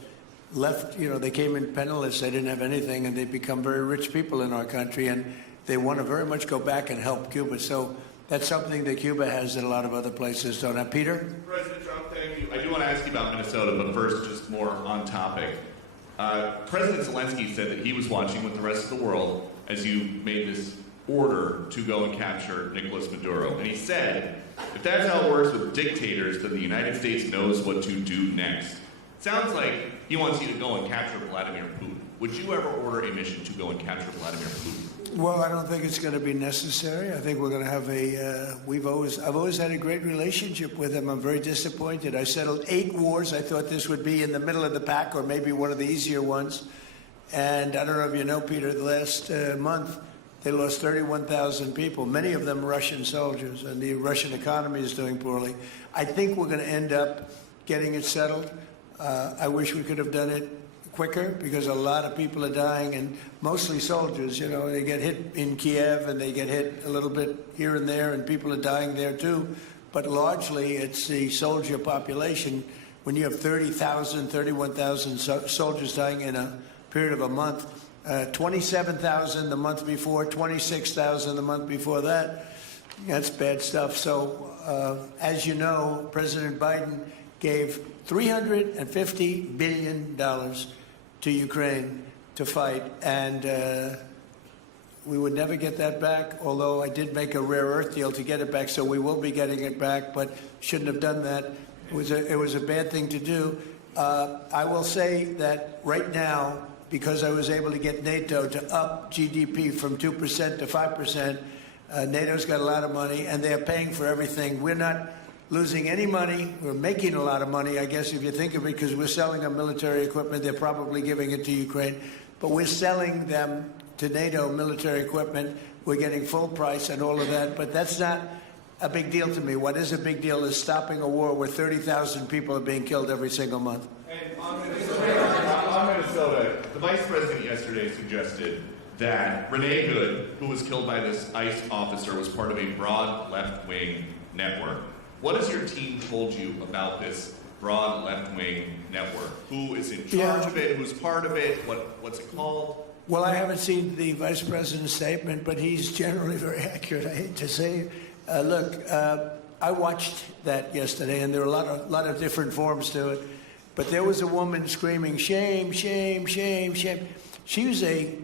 left, you know, they came in penniless, they didn't have anything, and they've become very rich people in our country, and they want to very much go back and help Cuba. So that's something that Cuba has that a lot of other places don't have. Peter? President Trump, thank you. I do want to ask you about Minnesota, but first, just more on topic. President Zelensky said that he was watching with the rest of the world as you made this order to go and capture Nicolas Maduro. And he said, if that's how it works with dictators, then the United States knows what to do next. Sounds like he wants you to go and capture Vladimir Putin. Would you ever order a mission to go and capture Vladimir Putin? Well, I don't think it's going to be necessary. I think we're going to have I've always had a great relationship with him. I'm very disappointed. I settled 8 wars. I thought this would be in the middle of the pack or maybe one of the easier ones. And I don't know if you know, Peter, the last month, they lost 31,000 people, many of them Russian soldiers, and the Russian economy is doing poorly. I think we're going to end up getting it settled. I wish we could have done it quicker because a lot of people are dying, and mostly soldiers. You know, they get hit in Kiev and they get hit a little bit here and there, and people are dying there too. But largely, it's the soldier population. When you have 30,000, 31,000 soldiers dying in a period of a month, 27,000 the month before, 26,000 the month before that. That's bad stuff. So, as you know, President Biden gave $350 billion to Ukraine to fight, and we would never get that back, although I did make a rare earth deal to get it back, so we will be getting it back, but shouldn't have done that. It was a bad thing to do. I will say that right now, because I was able to get NATO to up GDP from 2% to 5%, NATO's got a lot of money, and they're paying for everything. We're not losing any money. We're making a lot of money, I guess, if you think of it, because we're selling them military equipment. They're probably giving it to Ukraine. But we're selling them to NATO military equipment. We're getting full price and all of that. But that's not a big deal to me. What is a big deal is stopping a war where 30,000 people are being killed every single month. And on Minnesota, the vice president yesterday suggested that Renee Good, who was killed by this ICE officer, was part of a broad left-wing network. What has your team told you about this broad left-wing network? Who is in charge of it? Who's part of it? What's it called? Well, I haven't seen the vice president's statement, but he's generally very accurate. I hate to say it. Look, I watched that yesterday, and there were a lot of different forms to it. But there was a woman screaming, shame, shame, shame, shame. She was a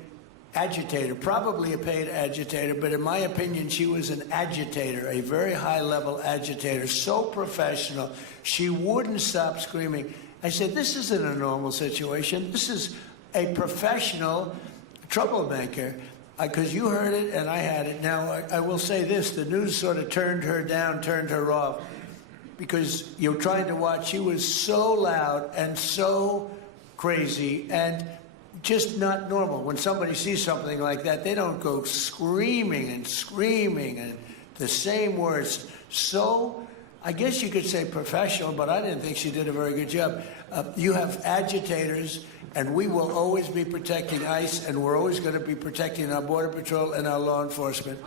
agitator, probably a paid agitator, but in my opinion, she was an agitator, a very high-level agitator, so professional. She wouldn't stop screaming. I said, this isn't a normal situation. This is a professional troublemaker. Because you heard it and I had it. Now, I will say this. The news sort of turned her down, turned her off. Because you're trying to watch. She was so loud and so crazy and just not normal. When somebody sees something like that, they don't go screaming and the same words. So, I guess you could say professional, but I didn't think she did a very good job. You have agitators, and we will always be protecting ICE, and we're always going to be protecting our Border Patrol and our law enforcement.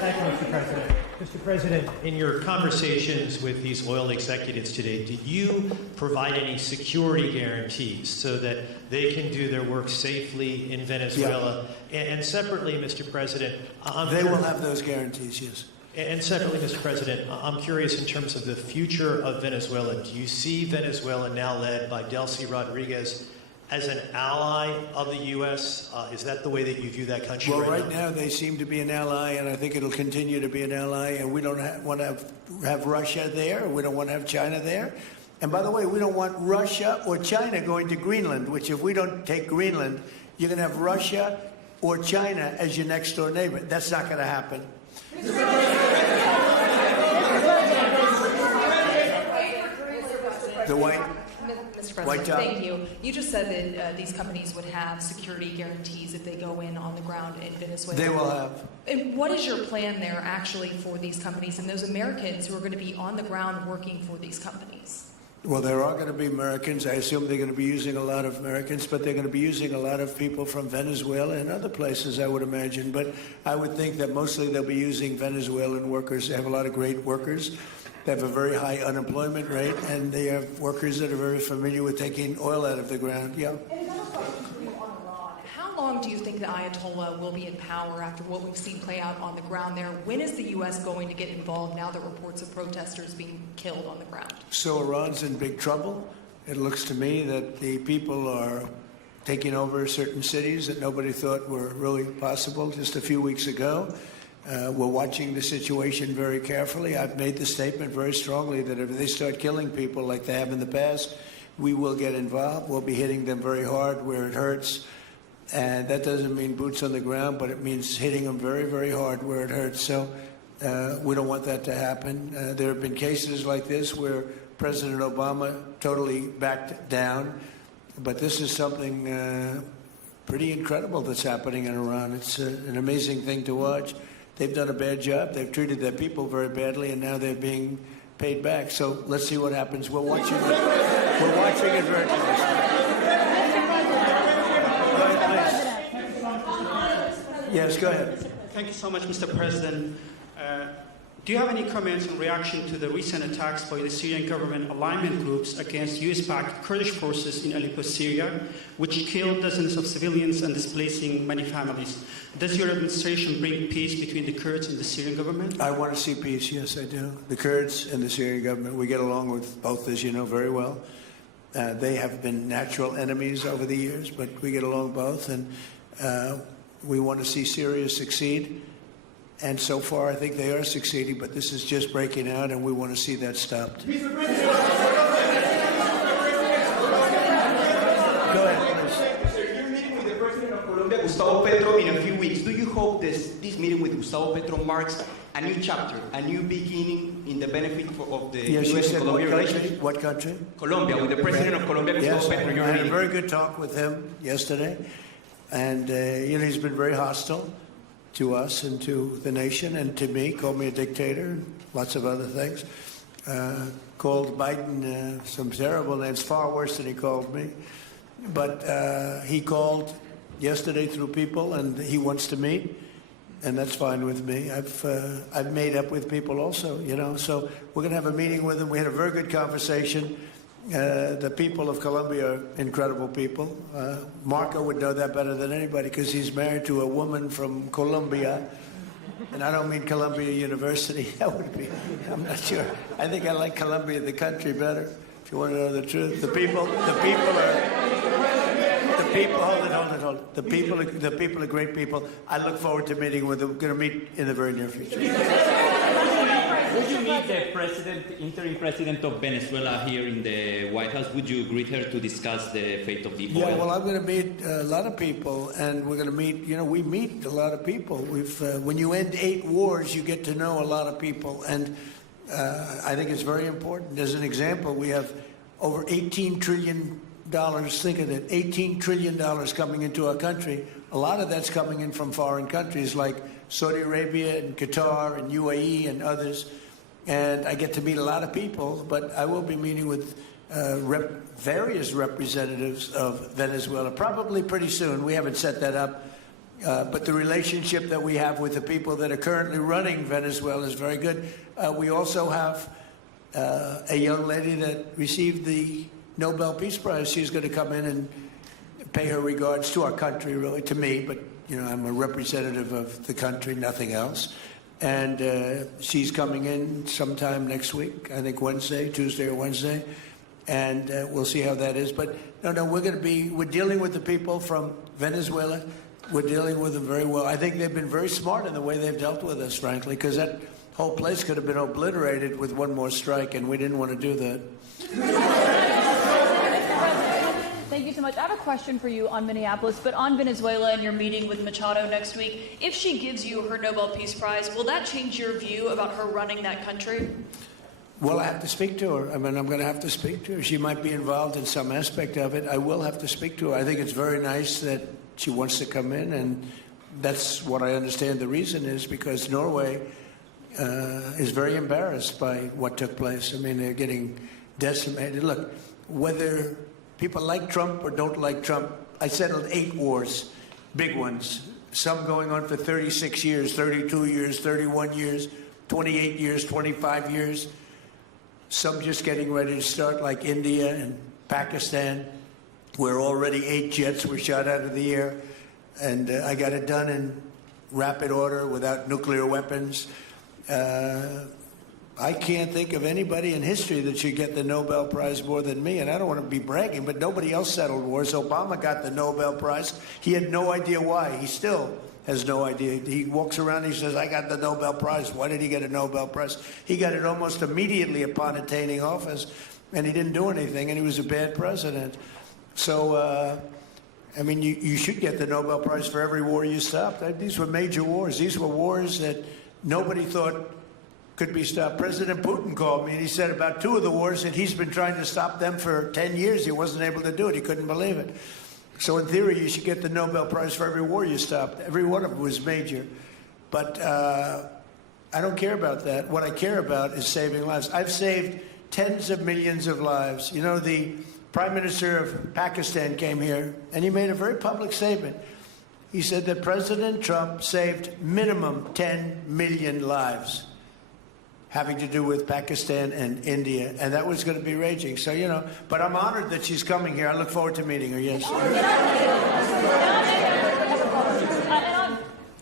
Thank you, Mr. President. Mr. President, in your conversations with these oil executives today, did you provide any security guarantees so that they can do their work safely in Venezuela? Yeah. And separately, Mr. President, they will have those guarantees, yes. And separately, Mr. President, I'm curious in terms of the future of Venezuela. Do you see Venezuela now led by Delcy Rodriguez as an ally of the U.S.? Is that the way that you view that country well, right now? Well, right now they seem to be an ally, and I think it'll continue to be an ally, and we don't want to have Russia there. We don't want to have China there. And by the way, we don't want Russia or China going to Greenland, which if we don't take Greenland, you're going to have Russia or China as your next-door neighbor. That's not going to happen. The White Mr. President, thank you. You just said that these companies would have security guarantees if they go in on the ground in Venezuela. They will have. And what is your plan there actually for these companies and those Americans who are going to be on the ground working for these companies? Well, there are going to be Americans. I assume they're going to be using a lot of Americans, but they're going to be using a lot of people from Venezuela and other places, I would imagine. But I would think that mostly they'll be using Venezuelan workers. They have a lot of great workers. They have a very high unemployment rate, and they have workers that are very familiar with taking oil out of the ground. Yeah. And another question for you on Iran. How long do you think the Ayatollah will be in power after what we've seen play out on the ground there? When is the U.S. going to get involved now that reports of protesters being killed on the ground? So Iran's in big trouble. It looks to me that the people are taking over certain cities that nobody thought were really possible just a few weeks ago. We're watching the situation very carefully. I've made the statement very strongly that if they start killing people like they have in the past, we will get involved. We'll be hitting them very hard where it hurts. And that doesn't mean boots on the ground, but it means hitting them very, very hard where it hurts. So we don't want that to happen. There have been cases like this where President Obama totally backed down. But this is something pretty incredible that's happening in Iran. It's an amazing thing to watch. They've done a bad job. They've treated their people very badly, and now they're being paid back. So let's see what happens. We're watching it. We're watching it very closely. Yes, go ahead. Thank you so much, Mr. President. Do you have any comments in reaction to the recent attacks by the Syrian government alignment groups against US-backed Kurdish forces in Aleppo, Syria, which killed dozens of civilians and displacing many families? Does your administration bring peace between the Kurds and the Syrian government? I want to see peace, yes, I do. The Kurds and the Syrian government, we get along with both, as you know, very well. They have been natural enemies over the years, but we get along both, and we want to see Syria succeed. And so far, I think they are succeeding, but this is just breaking out, and we want to see that stopped. Go ahead, please. You're meeting with the President of Colombia, Gustavo Petro, in a few weeks. Do you hope this meeting with Gustavo Petro marks a new chapter, a new beginning in the benefit of the Yes, you U.S. said Colombia what country? relationship? What country? Colombia, with the President of Colombia, Gustavo Yes, Petro. I You're had a meeting. very good talk with him yesterday, and he's been very hostile to us and to the nation and to me, called me a dictator, and lots of other things. Called Biden some terrible names, far worse than he called me. But he called yesterday through people, and he wants to meet, and that's fine with me. I've made up with people also, so we're going to have a meeting with him. We had a very good conversation. The people of Colombia are incredible people. Marco would know that better than anybody because he's married to a woman from Colombia. And I don't mean Columbia University. That would be, I'm not sure. I think I like Columbia, the country, better, if you want to know the truth. The people are, hold it. The people are great people. I look forward to meeting with them. We're going to meet in the very near future. Would you meet the interim president of Venezuela here in the White House? Would you greet her to discuss the fate of the oil? Yeah, well, I'm going to meet a lot of people, and we're going to meet, we meet a lot of people. When you end 8 wars, you get to know a lot of people, and I think it's very important. As an example, we have over $18 trillion, think of it, $18 trillion coming into our country. A lot of that's coming in from foreign countries like Saudi Arabia and Qatar and UAE and others. And I get to meet a lot of people, but I will be meeting with various representatives of Venezuela, probably pretty soon. We haven't set that up. But the relationship that we have with the people that are currently running Venezuela is very good. We also have a young lady that received the Nobel Peace Prize. She's going to come in and pay her regards to our country, really, to me, but I'm a representative of the country, nothing else. And she's coming in sometime next week, I think Tuesday or Wednesday, and we'll see how that is. But no, we're dealing with the people from Venezuela. We're dealing with them very well. I think they've been very smart in the way they've dealt with us, frankly, because that whole place could have been obliterated with one more strike, and we didn't want to do that. Thank you so much. I have a question for you on Minneapolis, but on Venezuela and your meeting with Machado next week. If she gives you her Nobel Peace Prize, will that change your view about her running that country? Well, I have to speak to her. I'm going to have to speak to her. She might be involved in some aspect of it. I will have to speak to her. I think it's very nice that she wants to come in, and that's what I understand the reason is, because Norway is very embarrassed by what took place. I mean, they're getting decimated. Look, whether people like Trump or don't like Trump, I settled 8 wars, big ones, some going on for 36 years, 32 years, 31 years, 28 years, 25 years, some just getting ready to start, like India and Pakistan, where already 8 jets were shot out of the air, and I got it done in rapid order without nuclear weapons. I can't think of anybody in history that should get the Nobel Prize more than me, and I don't want to be bragging, but nobody else settled wars. Obama got the Nobel Prize. He had no idea why. He still has no idea. He walks around and he says, I got the Nobel Prize. Why did he get a Nobel Prize? He got it almost immediately upon attaining office, and he didn't do anything, and he was a bad president. So, I mean, you should get the Nobel Prize for every war you stopped. These were major wars. These were wars that nobody thought could be stopped. President Putin called me, and he said about 2 of the wars that he's been trying to stop them for 10 years. He wasn't able to do it. He couldn't believe it. So in theory, you should get the Nobel Prize for every war you stopped. Every one of them was major. But I don't care about that. What I care about is saving lives. I've saved tens of millions of lives. The Prime Minister of Pakistan came here, and he made a very public statement. He said that President Trump saved minimum 10 million lives having to do with Pakistan and India, and that was going to be raging. So, but I'm honored that she's coming here. I look forward to meeting her, yes.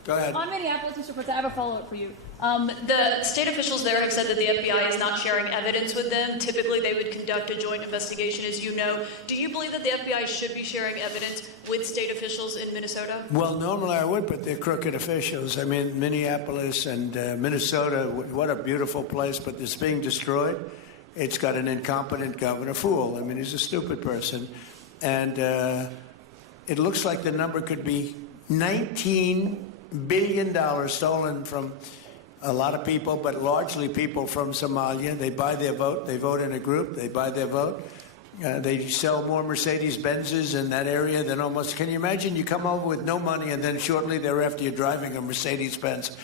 Go ahead. On Minneapolis, Mr. President, I have a follow-up for you. The state officials there have said that the FBI is not sharing evidence with them. Typically, they would conduct a joint investigation, as you know. Do you believe that the FBI should be sharing evidence with state officials in Minnesota? Well, normally I would, but they're crooked officials. I mean, Minneapolis and Minnesota, what a beautiful place, but it's being destroyed. It's got an incompetent governor, fool. I mean, he's a stupid person. And it looks like the number could be $19 billion stolen from a lot of people, but largely people from Somalia. They buy their vote. They vote in a group. They buy their vote. They sell more Mercedes-Benzes in that area than almost... Can you imagine you come over with no money and then shortly thereafter you're driving a Mercedes-Benz?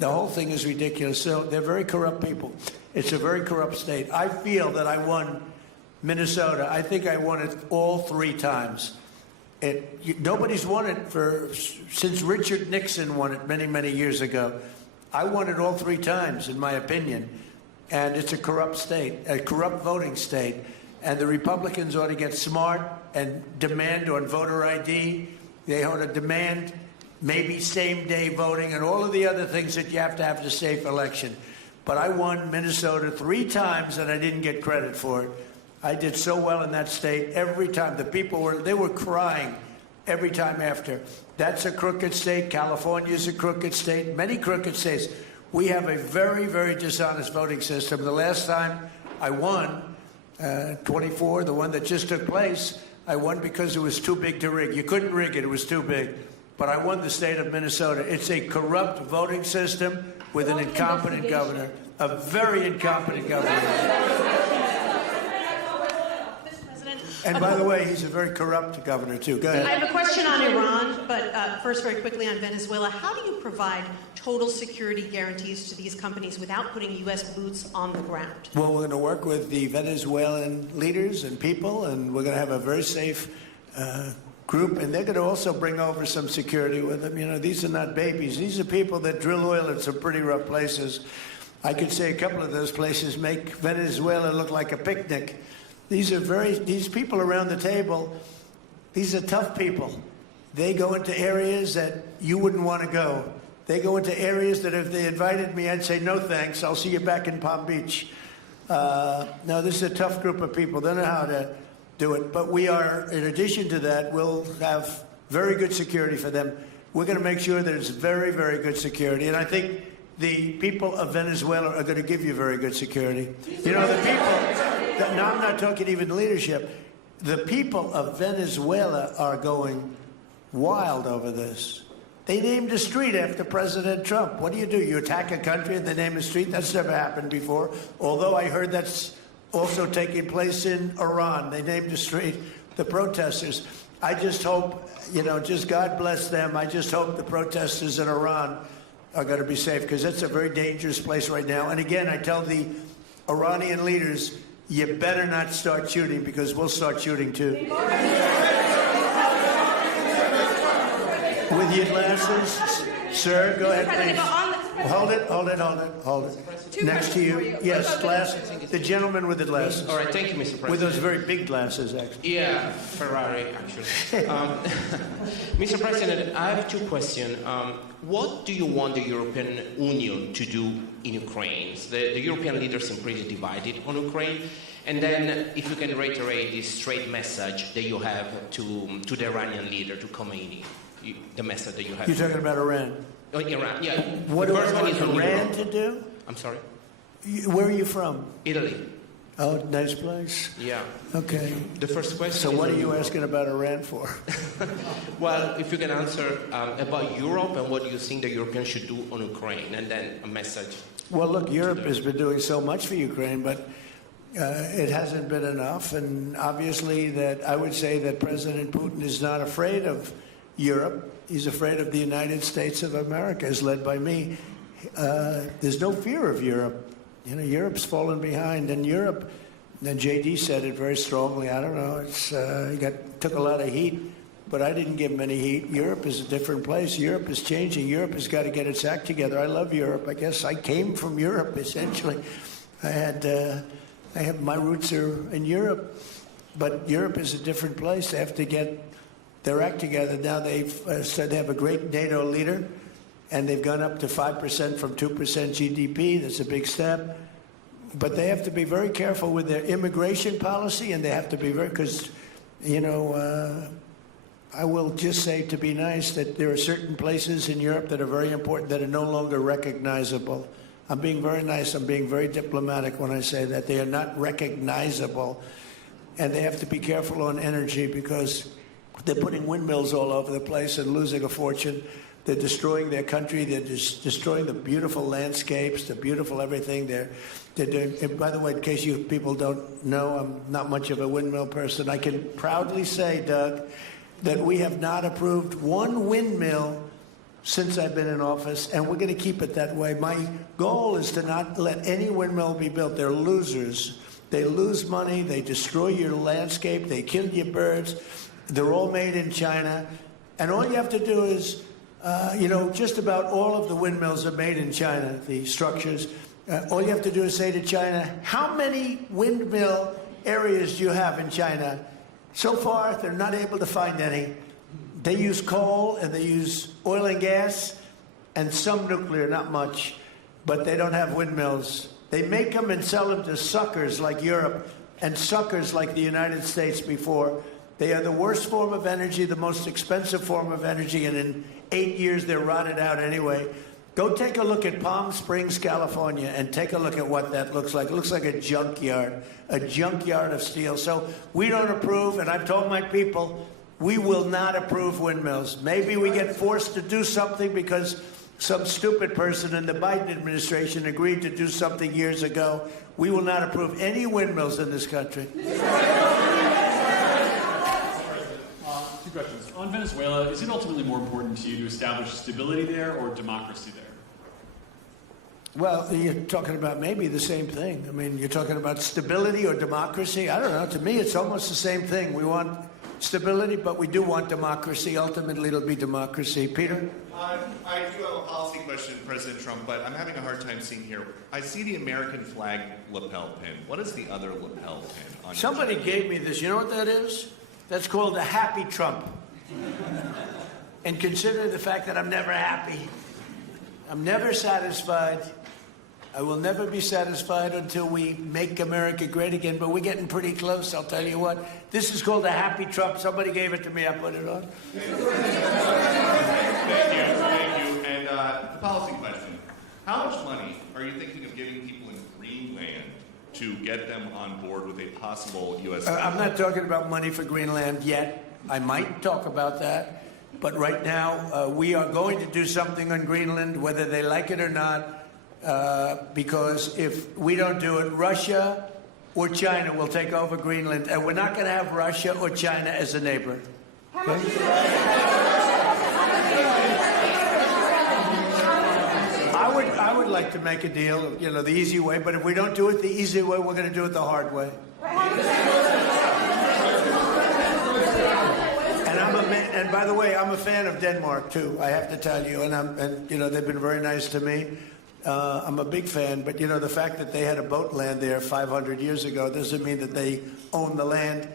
The whole thing is ridiculous. So they're very corrupt people. It's a very corrupt state. I feel that I won Minnesota. I think I won it all 3 times. Nobody's won it since Richard Nixon won it many, many years ago. I won it all 3 times, in my opinion. And it's a corrupt state, a corrupt voting state. And the Republicans ought to get smart and demand on voter ID. They ought to demand maybe same-day voting and all of the other things that you have to have to safe election. But I won Minnesota 3 times, and I didn't get credit for it. I did so well in that state every time. The people were crying every time after. That's a crooked state. California's a crooked state. Many crooked states. We have a very, very dishonest voting system. The last time I won, 24, the one that just took place, I won because it was too big to rig. You couldn't rig it. It was too big. But I won the state of Minnesota. It's a corrupt voting system with an incompetent governor, a very incompetent governor. And by the way, he's a very corrupt governor, too. Go ahead. I have a question on Iran, but first, very quickly on Venezuela. How do you provide total security guarantees to these companies without putting U.S. boots on the ground? Well, we're going to work with the Venezuelan leaders and people, and we're going to have a very safe group, and they're going to also bring over some security with them. You know, these are not babies. These are people that drill oil in some pretty rough places. I could say a couple of those places make Venezuela look like a picnic. These people around the table, these are tough people. They go into areas that you wouldn't want to go. They go into areas that if they invited me, I'd say, no thanks, I'll see you back in Palm Beach. No, this is a tough group of people. They know how to do it. But we are, in addition to that, we'll have very good security for them. We're going to make sure that it's very, very good security. And I think the people of Venezuela are going to give you very good security. You know, the people... No, I'm not talking even leadership. The people of Venezuela are going wild over this. They named a street after President Trump. What do? You attack a country and they name a street? That's never happened before. Although I heard that's also taking place in Iran. They named a street, the protesters. I just hope, just God bless them. I just hope the protesters in Iran are going to be safe, because it's a very dangerous place right now. And again, I tell the Iranian leaders, you better not start shooting, because we'll start shooting too. With your glasses, sir, go ahead, please. Hold it. Next to you. Yes, glasses. The gentleman with the glasses. All right, thank you, Mr. President. With those very big glasses, actually. Yeah, Ferrari, actually. Mr. President, I have 2 questions. What do you want the European Union to do in Ukraine? The European leaders are pretty divided on Ukraine. And then, if you can reiterate this straight message that you have to the Iranian leader, to Khomeini, the message that you have. You're talking about Iran? Oh, Iran, yeah. What do I want Iran to do? I'm sorry? Where are you from? Italy. Oh, nice place. Yeah. Okay. The first question. So what are you asking about Iran for? Well, if you can answer about Europe and what you think the Europeans should do on Ukraine, and then a message. Well, look, Europe has been doing so much for Ukraine, but it hasn't been enough. And obviously that I would say that President Putin is not afraid of Europe. He's afraid of the United States of America, as led by me. There's no fear of Europe. Europe's fallen behind, and Europe, and JD said it very strongly, I don't know, he took a lot of heat, but I didn't give him any heat. Europe is a different place. Europe is changing. Europe has got to get its act together. I love Europe. I guess I came from Europe, essentially. My roots are in Europe, but Europe is a different place. They have to get their act together. Now they've said they have a great NATO leader, and they've gone up to 5% from 2% GDP. That's a big step. But they have to be very careful with their immigration policy, and they have to be very, because, you know, I will just say, to be nice, that there are certain places in Europe that are very important that are no longer recognizable. I'm being very nice, I'm being very diplomatic when I say that. They are not recognizable, and they have to be careful on energy because they're putting windmills all over the place and losing a fortune. They're destroying their country. They're destroying the beautiful landscapes, the beautiful everything. They're doing, and by the way, in case you people don't know, I'm not much of a windmill person. I can proudly say, Doug, that we have not approved one windmill since I've been in office, and we're going to keep it that way. My goal is to not let any windmill be built. They're losers. They lose money. They destroy your landscape. They kill your birds. They're all made in China. And all you have to do is, you know, just about all of the windmills are made in China, the structures. All you have to do is say to China, how many windmill areas do you have in China? So far, they're not able to find any. They use coal and they use oil and gas and some nuclear, not much, but they don't have windmills. They make them and sell them to suckers like Europe and suckers like the United States before. They are the worst form of energy, the most expensive form of energy, and in 8 years they're rotted out anyway. Go take a look at Palm Springs, California, and take a look at what that looks like. It looks like a junkyard of steel. So we don't approve, and I've told my people, we will not approve windmills. Maybe we get forced to do something because some stupid person in the Biden administration agreed to do something years ago. We will not approve any windmills in this country. Two questions. On Venezuela, is it ultimately more important to you to establish stability there or democracy there? Well, you're talking about maybe the same thing. I mean, you're talking about stability or democracy. I don't know. To me, it's almost the same thing. We want stability, but we do want democracy. Ultimately, it'll be democracy. Peter? I do have a policy question, President Trump, but I'm having a hard time seeing here. I see the American flag lapel pin. What is the other lapel pin on Somebody gave me this. You know what that is? That's called a happy Trump. And consider the fact that I'm never happy. I'm never satisfied. I will never be satisfied until we make America great again, but we're getting pretty close, I'll tell you what. This is called a happy Trump. Somebody gave it to me, I put it on. Thank you. And the policy question. How much money are you thinking of giving people in Greenland to get them on board with a possible U.S. I'm not talking about money for Greenland yet. I might talk about that. But right now, we are going to do something on Greenland, whether they like it or not, because if we don't do it, Russia or China will take over Greenland, and we're not going to have Russia or China as a neighbor. Okay? I would like to make a deal, you know, the easy way, but if we don't do it the easy way, we're going to do it the hard way. And by the way, I'm a fan of Denmark too. I have to tell you, and you know, they've been very nice to me. I'm a big fan, but you know, the fact that they had a boat land there 500 years ago doesn't mean that they own the land.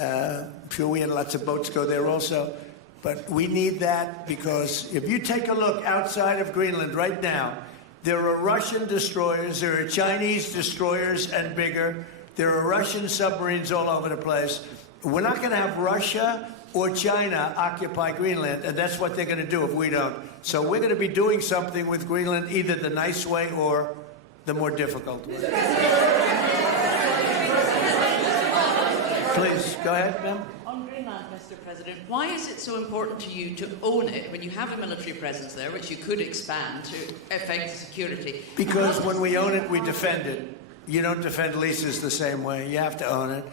I'm sure we had lots of boats go there also, but we need that because if you take a look outside of Greenland right now, there are Russian destroyers, there are Chinese destroyers and bigger, there are Russian submarines all over the place. We're not going to have Russia or China occupy Greenland, and that's what they're going to do if we don't. So we're going to be doing something with Greenland, either the nice way or the more difficult way. Please, go ahead, ma'am. On Greenland, Mr. President, why is it so important to you to own it when you have a military presence there, which you could expand to affect security? Because when we own it, we defend it. You don't defend leases the same way. You have to own it.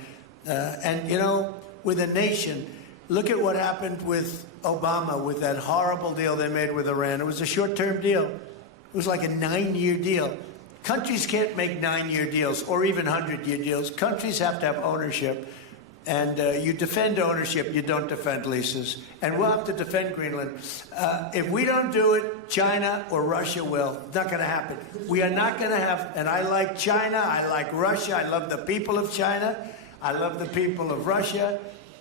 And, you know, with a nation, look at what happened with Obama, with that horrible deal they made with Iran. It was a short-term deal. It was like a 9-year deal. Countries can't make 9-year deals or even 100-year deals. Countries have to have ownership. And you defend ownership, you don't defend leases. And we'll have to defend Greenland. If we don't do it, China or Russia will. It's not going to happen. We are not going to have, and I like China, I like Russia, I love the people of China, I love the people of Russia.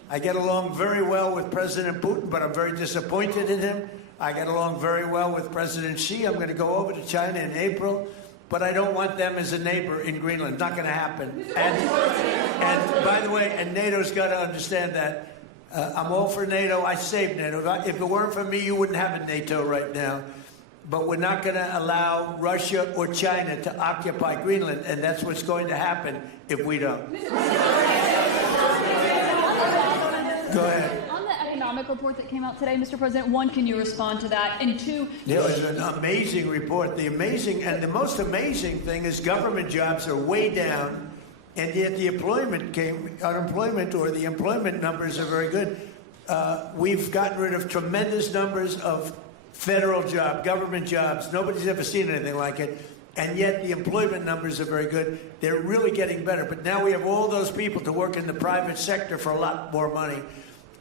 I get along very well with President Putin, but I'm very disappointed in him. I get along very well with President Xi. I'm going to go over to China in April, but I don't want them as a neighbor in Greenland. Not going to happen. And by the way, and NATO's got to understand that. I'm all for NATO. I saved NATO. If it weren't for me, you wouldn't have a NATO right now. But we're not going to allow Russia or China to occupy Greenland, and that's what's going to happen if we don't. Go ahead. On the economic report that came out today, Mr. President, one, can you respond to that? And two, It was an amazing report. The most amazing thing is government jobs are way down, and yet the unemployment or the employment numbers are very good. We've gotten rid of tremendous numbers of federal government jobs. Nobody's ever seen anything like it. And yet the employment numbers are very good. They're really getting better. But now we have all those people to work in the private sector for a lot more money.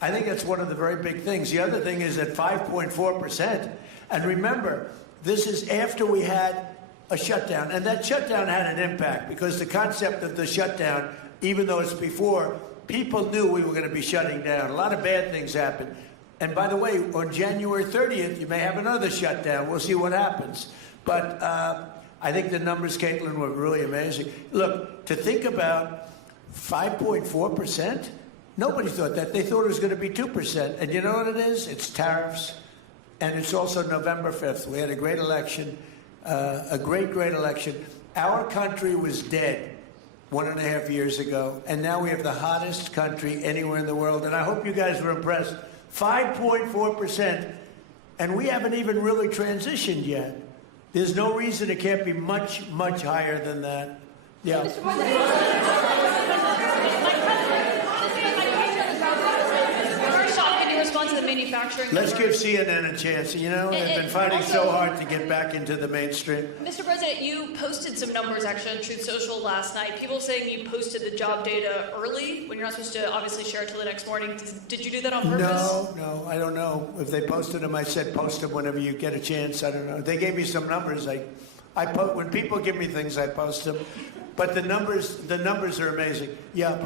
I think that's one of the very big things. The other thing is at 5.4%. And remember, this is after we had a shutdown. And that shutdown had an impact because the concept of the shutdown, even though it's before, people knew we were going to be shutting down. A lot of bad things happened. And by the way, on January 30th, you may have another shutdown. We'll see what happens. But I think the numbers, Caitlin, were really amazing. Look, to think about 5.4%, nobody thought that. They thought it was going to be 2%. And you know what it is? It's tariffs. And it's also November 5th. We had a great election, a great election. Our country was dead 1.5 years ago. And now we have the hottest country anywhere in the world. And I hope you guys were impressed. 5.4%. And we haven't even really transitioned yet. There's no reason it can't be much, much higher than that. Yeah. First off, can you respond to the manufacturing? Let's give CNN a chance. You know, they've been fighting so hard to get back into the mainstream. Mr. President, you posted some numbers actually on Truth Social last night. People saying you posted the job data early when you're not supposed to obviously share it till the next morning. Did you do that on purpose? No, I don't know. If they posted them, I said post them whenever you get a chance. I don't know. They gave me some numbers. When people give me things, I post them. But the numbers are amazing. Yeah.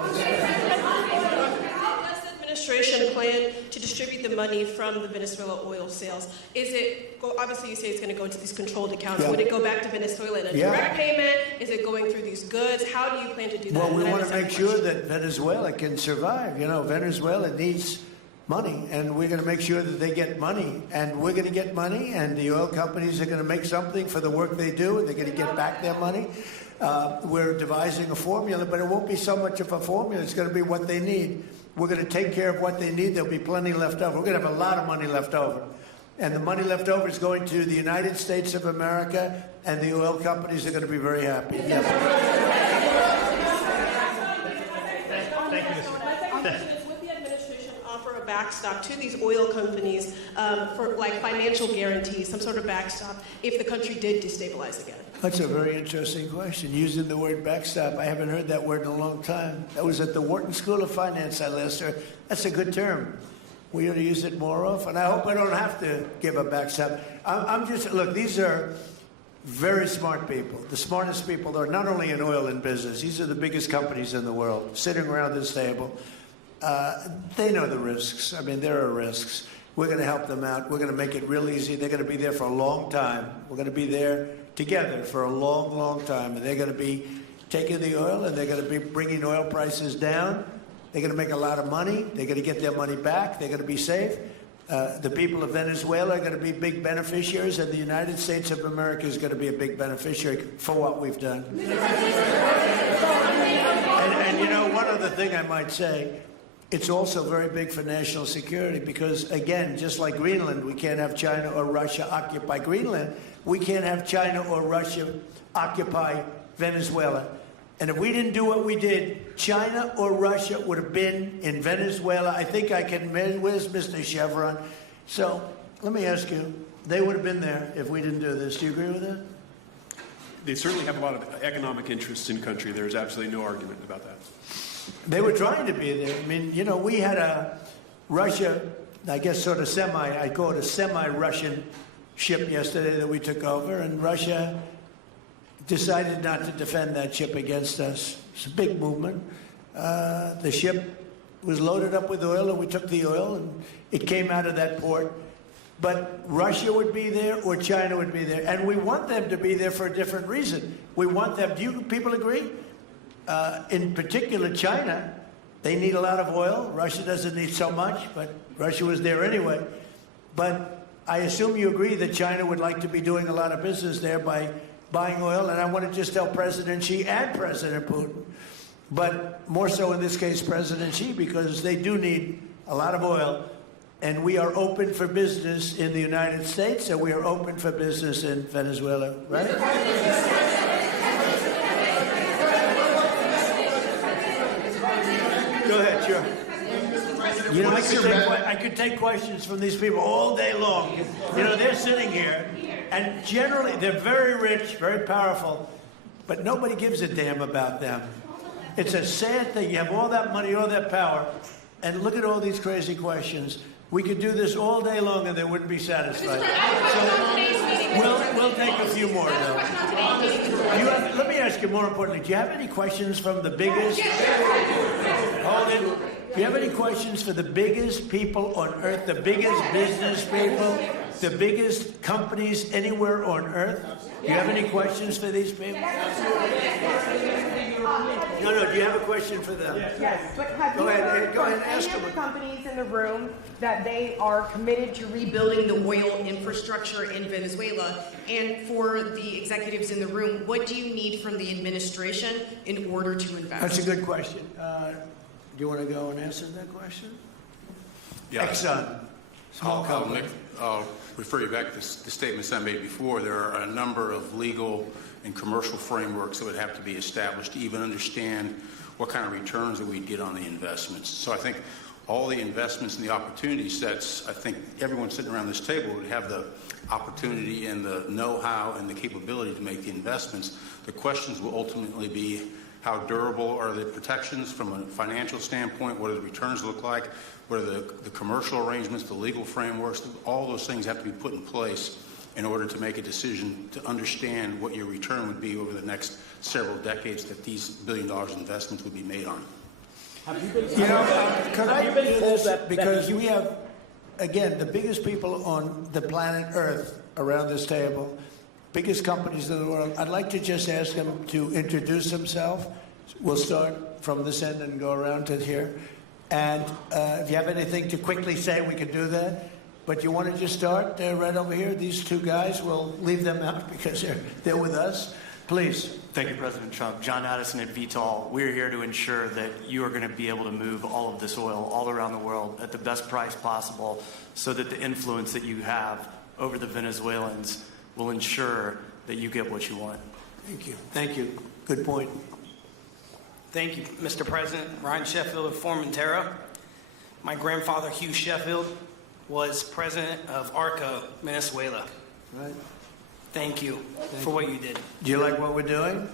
Administration plan to distribute the money from the Venezuela oil sales? Is it, obviously you say it's going to go into these controlled accounts. Yeah. Would it go back to Venezuela in a direct payment? Is it going through these goods? How do you plan to do that? Well, we want to make sure that Venezuela can survive. You know, Venezuela needs money, and we're going to make sure that they get money. And we're going to get money, and the oil companies are going to make something for the work they do, and they're going to get back their money. We're devising a formula, but it won't be so much of a formula. It's going to be what they need. We're going to take care of what they need. There'll be plenty left over. We're going to have a lot of money left over. And the money left over is going to the United States of America, and the oil companies are going to be very happy. Yes. Thank you, Mr. My question is, would the administration offer a backstop to these oil companies for like financial guarantees, some sort of backstop, if the country did destabilize again? That's a very interesting question. Using the word backstop, I haven't heard that word in a long time. That was at the Wharton School of Finance I last heard. That's a good term. We ought to use it more often. I hope I don't have to give a backstop. Look, these are very smart people. The smartest people are not only in oil and business. These are the biggest companies in the world, sitting around this table. They know the risks. I mean, there are risks. We're going to help them out. We're going to make it real easy. They're going to be there for a long time. We're going to be there together for a long, long time. And they're going to be taking the oil, and they're going to be bringing oil prices down. They're going to make a lot of money. They're going to get their money back. They're going to be safe. The people of Venezuela are going to be big beneficiaries, and the United States of America is going to be a big beneficiary for what we've done. And you know, one other thing I might say, it's also very big for national security because, again, just like Greenland, we can't have China or Russia occupy Greenland. We can't have China or Russia occupy Venezuela. And if we didn't do what we did, China or Russia would have been in Venezuela. I think I can, where's Mr. Chevron? So let me ask you, they would have been there if we didn't do this. Do you agree with that? They certainly have a lot of economic interests in the country. There's absolutely no argument about that. They were trying to be there. I mean, you know, we had a Russia, I guess sort of I call it a semi-Russian ship yesterday that we took over, and Russia decided not to defend that ship against us. It's a big movement. The ship was loaded up with oil, and we took the oil, and it came out of that port. but Russia would be there or China would be there. And we want them to be there for a different reason. We want them, do you people agree? In particular, China, they need a lot of oil. Russia doesn't need so much, but Russia was there anyway. But I assume you agree that China would like to be doing a lot of business there by buying oil. And I want to just tell President Xi and President Putin, but more so in this case, President Xi, because they do need a lot of oil. And we are open for business in the United States, and we are open for business in Venezuela, right? Go ahead, sure. You know, I could take questions from these people all day long. You know, they're sitting here, and generally they're very rich, very powerful, but nobody gives a damn about them. It's a sad thing. You have all that money, all that power, and look at all these crazy questions. We could do this all day long and they wouldn't be satisfied. So we'll take a few more, though. Let me ask you more importantly, do you have any questions from the biggest? Hold it. Do you have any questions for the biggest people on earth, the biggest business people, the biggest companies anywhere on earth? Do you have any questions for these people? No, do you have a question for them? Yes, but have Go you ahead, heard go from ahead, ask any of them. the companies in the room that they are committed to rebuilding the oil infrastructure in Venezuela? And for the executives in the room, what do you need from the administration in order to invest? That's a good question. Do you want to go and answer that question? Yeah. Exxon. I'll refer you back to the statements I made before. There are a number of legal and commercial frameworks that would have to be established to even understand what kind of returns that we'd get on the investments. So I think all the investments and the opportunity sets, I think everyone sitting around this table would have the opportunity and the know-how and the capability to make the investments. The questions will ultimately be how durable are the protections from a financial standpoint, what do the returns look like, what are the commercial arrangements, the legal frameworks, all those things have to be put in place in order to make a decision to understand what your return would be over the next several decades that these $1 billion investments would be made on. Could I do this? Because we have, again, the biggest people on the planet Earth around this table, biggest companies in the world. I'd like to just ask them to introduce themselves. We'll start from this end and go around to here. And if you have anything to quickly say, we can do that. But you want to just start right over here? These two guys, we'll leave them out because they're with us. Please. Thank you, President Trump. John Addison at Vitol. We're here to ensure that you are going to be able to move all of this oil all around the world at the best price possible so that the influence that you have over the Venezuelans will ensure that you get what you want. Thank you. Thank you. Good point. Thank you, Mr. President. Ryan Sheffield of Formentera. My grandfather, Hugh Sheffield, was president of ARCO, Venezuela. Right. Thank you for what you did. Do you like what we're doing?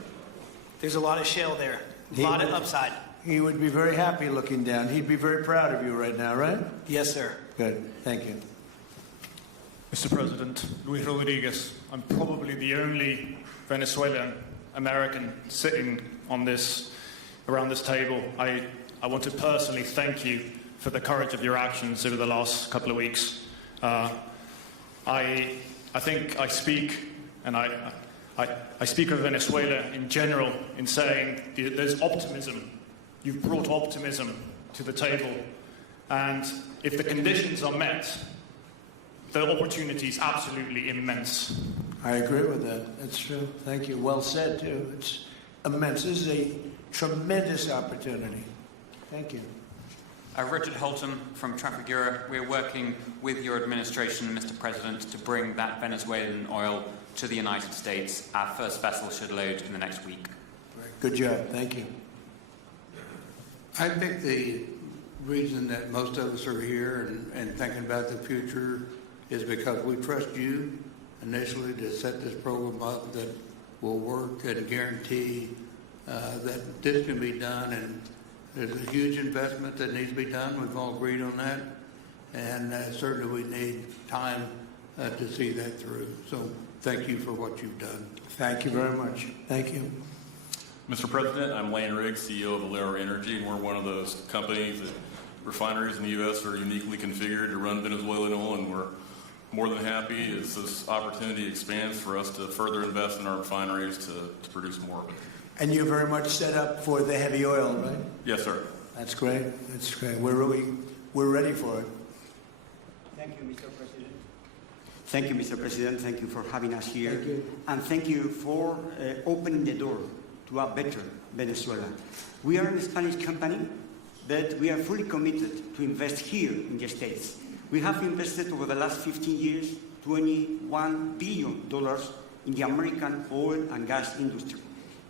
There's a lot of shale there, a lot of upside. He would be very happy looking down. He'd be very proud of you right now, right? Yes, sir. Good. Thank you. Mr. President, Luis Rodriguez. I'm probably the only Venezuelan American sitting on around this table. I want to personally thank you for the courage of your actions over the last couple of weeks. I think I speak, and I speak of Venezuela in general in saying there's optimism. You've brought optimism to the table, and if the conditions are met, the opportunity is absolutely immense. I agree with that. That's true. Thank you. Well said, too. It's immense. This is a tremendous opportunity. Thank you. Richard Holton from Trafigura. We're working with your administration, Mr. President, to bring that Venezuelan oil to the United States. Our first vessel should load in the next week. Good job. Thank you. I think the reason that most of us are here and thinking about the future is because we trust you initially to set this program up that will work and guarantee that this can be done. And there's a huge investment that needs to be done. We've all agreed on that. And certainly we need time to see that through. So thank you for what you've done. Thank you very much. Thank you. Mr. President, I'm Lane Riggs, CEO of Valero Energy, and we're one of those companies that refineries in the U.S. are uniquely configured to run Venezuelan oil, and we're more than happy as this opportunity expands for us to further invest in our refineries to produce more. And you're very much set up for the heavy oil, right? Yes, sir. That's great. That's great. We're ready for it. Thank you, Mr. President. Thank you, Mr. President. Thank you for having us here. Thank you. And thank you for opening the door to a better Venezuela. We are a Spanish company, but we are fully committed to invest here in the States. We have invested over the last 15 years $21 billion in the American oil and gas industry,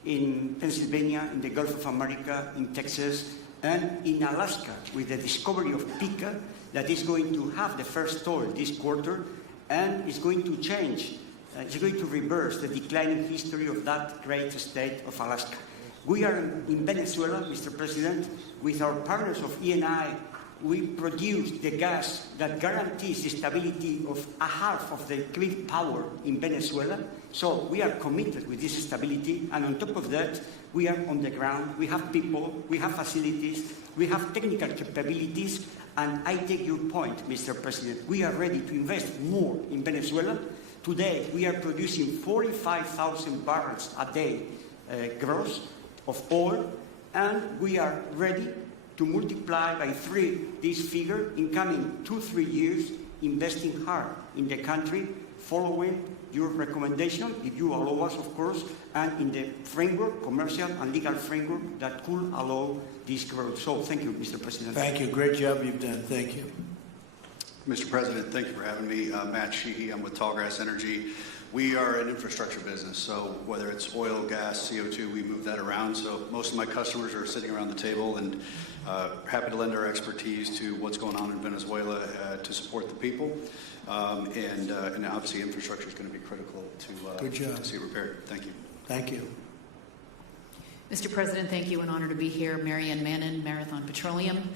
in Pennsylvania, in the Gulf of America, in Texas, and in Alaska, with the discovery of Pikka, that is going to have the first oil this quarter, and is going to change, it's going to reverse the declining history of that great state of Alaska. We are in Venezuela, Mr. President, with our partners of Eni. We produce the gas that guarantees the stability of a half of the grid power in Venezuela. So we are committed with this stability, and on top of that, we are on the ground. We have people, we have facilities, we have technical capabilities, and I take your point, Mr. President. We are ready to invest more in Venezuela. Today, we are producing 45,000 barrels a day gross of oil, and we are ready to multiply by 3 this figure in coming 2-3 years, investing hard in the country, following your recommendation, if you allow us, of course, and in the framework, commercial and legal framework that could allow this growth. So thank you, Mr. President. Thank you. Great job you've done. Thank you. Mr. President, thank you for having me. Matt Sheehy, I'm with Tallgrass Energy. We are an infrastructure business, so whether it's oil, gas, CO2, we move that around. So most of my customers are sitting around the table and happy to lend our expertise to what's going on in Venezuela to support the people. And obviously infrastructure is going to be critical to see it repaired. Thank you. Thank you. Mr. President, thank you. An honor to be here. Marianne Mannon, Marathon Petroleum.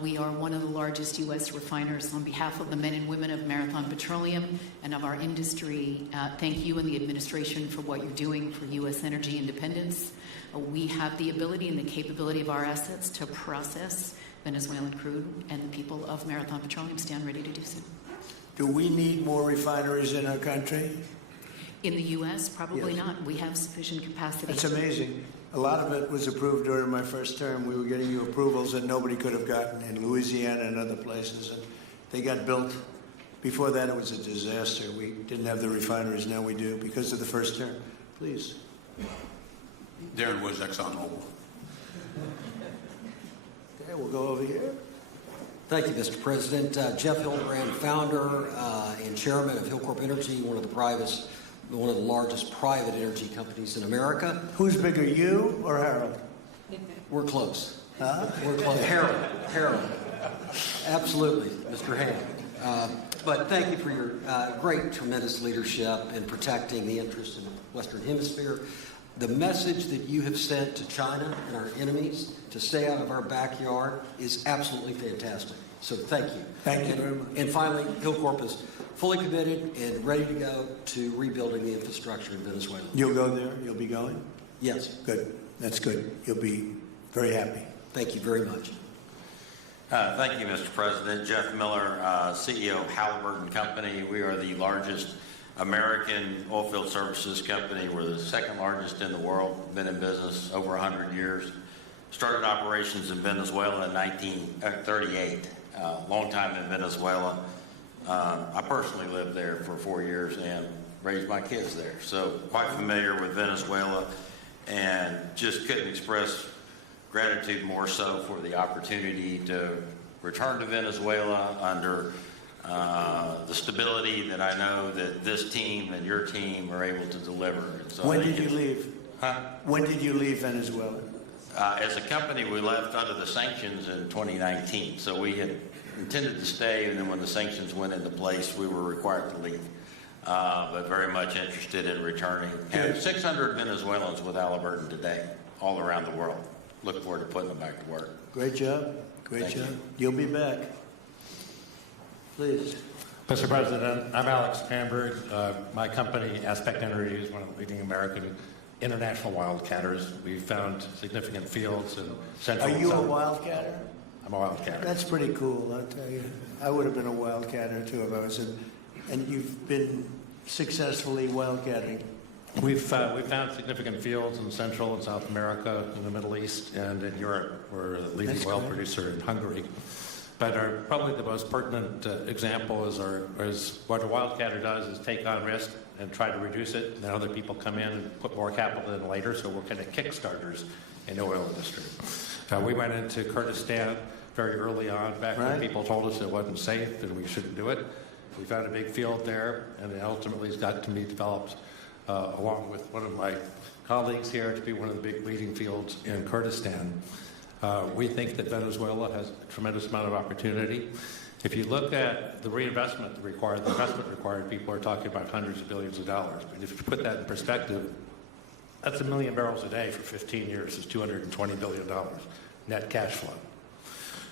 We are one of the largest U.S. refiners. On behalf of the men and women of Marathon Petroleum and of our industry, thank you and the administration for what you're doing for U.S. energy independence. We have the ability and the capability of our assets to process Venezuelan crude, and the people of Marathon Petroleum stand ready to do so. Do we need more refineries in our country? In the U.S., probably not. We have sufficient capacity. That's amazing. A lot of it was approved during my first term. We were getting you approvals that nobody could have gotten in Louisiana and other places, and they got built. Before that, it was a disaster. We didn't have the refineries. Now we do because of the first term. Please. Darren Woods, ExxonMobil. Okay, we'll go over here. Thank you, Mr. President. Jeff Hildebrand, founder and chairman of Hillcorp Energy, one of the largest private energy companies in America. Who's bigger, you or Harold? We're close. Huh? We're close. Harold. Absolutely, Mr. Ham. But thank you for your great, tremendous leadership in protecting the interests in the Western Hemisphere. The message that you have sent to China and our enemies to stay out of our backyard is absolutely fantastic. So thank you. Thank you very much. And finally, Hillcorp is fully committed and ready to go to rebuilding the infrastructure in Venezuela. You'll go there? You'll be going? Yes. Good. That's good. You'll be very happy. Thank you very much. Thank you, Mr. President. Jeff Miller, CEO of Halliburton Company. We are the largest American oilfield services company. We're the second largest in the world, been in business over 100 years. Started operations in Venezuela in 1938, long time in Venezuela. I personally lived there for 4 years and raised my kids there. So quite familiar with Venezuela, and just couldn't express gratitude more so for the opportunity to return to Venezuela under the stability that I know that this team and your team are able to deliver. So When did you leave? Huh? When did you leave Venezuela? As a company, we left under the sanctions in 2019. So we had intended to stay, and then when the sanctions went into place, we were required to leave. But very much interested in returning. And 600 Venezuelans with Halliburton today, all around the world. Look forward to putting them back to work. Great job. Great Thank job. you. You'll be back. Please. Mr. President, I'm Alex Pamberg. My company, Aspect Energy, is one of the leading American international wildcatters. We've found significant fields in central Are and you a southern. wildcatter? I'm a wildcatter. That's pretty cool, I'll tell you. I would have been a wildcatter too if I was in and you've been successfully wildcatting. We've found significant fields in Central and South America, in the Middle East, and in Europe. We're a leading That's oil good. producer in Hungary. But probably the most pertinent example is what a wildcatter does is take on risk and try to reduce it. And then other people come in and put more capital in later, so we're kind of kickstarters in the oil industry. We went into Kurdistan very early on, back when people told us it wasn't safe and we shouldn't do it. We found a big field there, and it ultimately has got to be developed along with one of my colleagues here to be one of the big leading fields in Kurdistan. We think that Venezuela has a tremendous amount of opportunity. If you look at the reinvestment required, the investment required, people are talking about hundreds of billions of dollars. But if you put that in perspective, that's 1 million barrels a day for 15 years is $220 billion net cash flow.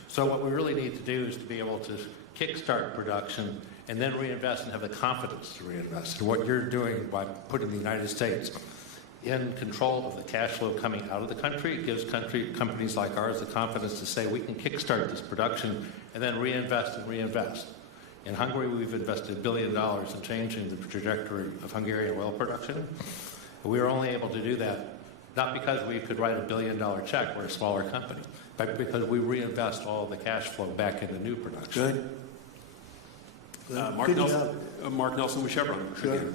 So what we really need to do is to be able to kickstart production and then reinvest and have the confidence to reinvest. And what you're doing by putting the United States in control of the cash flow coming out of the country, it gives companies like ours the confidence to say we can kickstart this production and then reinvest and reinvest. In Hungary, we've invested $1 billion in changing the trajectory of Hungarian oil production. We were only able to do that not because we could write $1 billion check, we're a smaller company, but because we reinvest all the cash flow back into new production. Good. Mark Nelson with Chevron. Sure.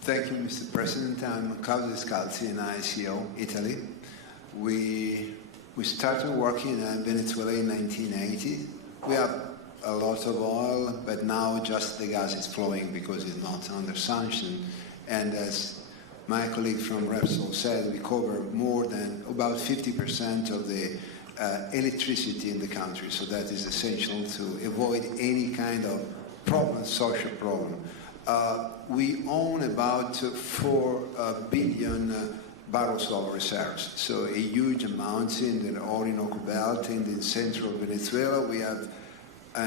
Thank you, Mr. President. I'm Claudio Descalzi in ICO, Italy. We started working in Venezuela in 1980. We have a lot of oil, but now just the gas is flowing because it's not under sanction. And as my colleague from Repsol said, we cover more than about 50% of the electricity in the country. So that is essential to avoid any kind of problem, social problem. We own about 4 billion barrels of reserves, so a huge amount in the Orinoco Belt and in central Venezuela. We have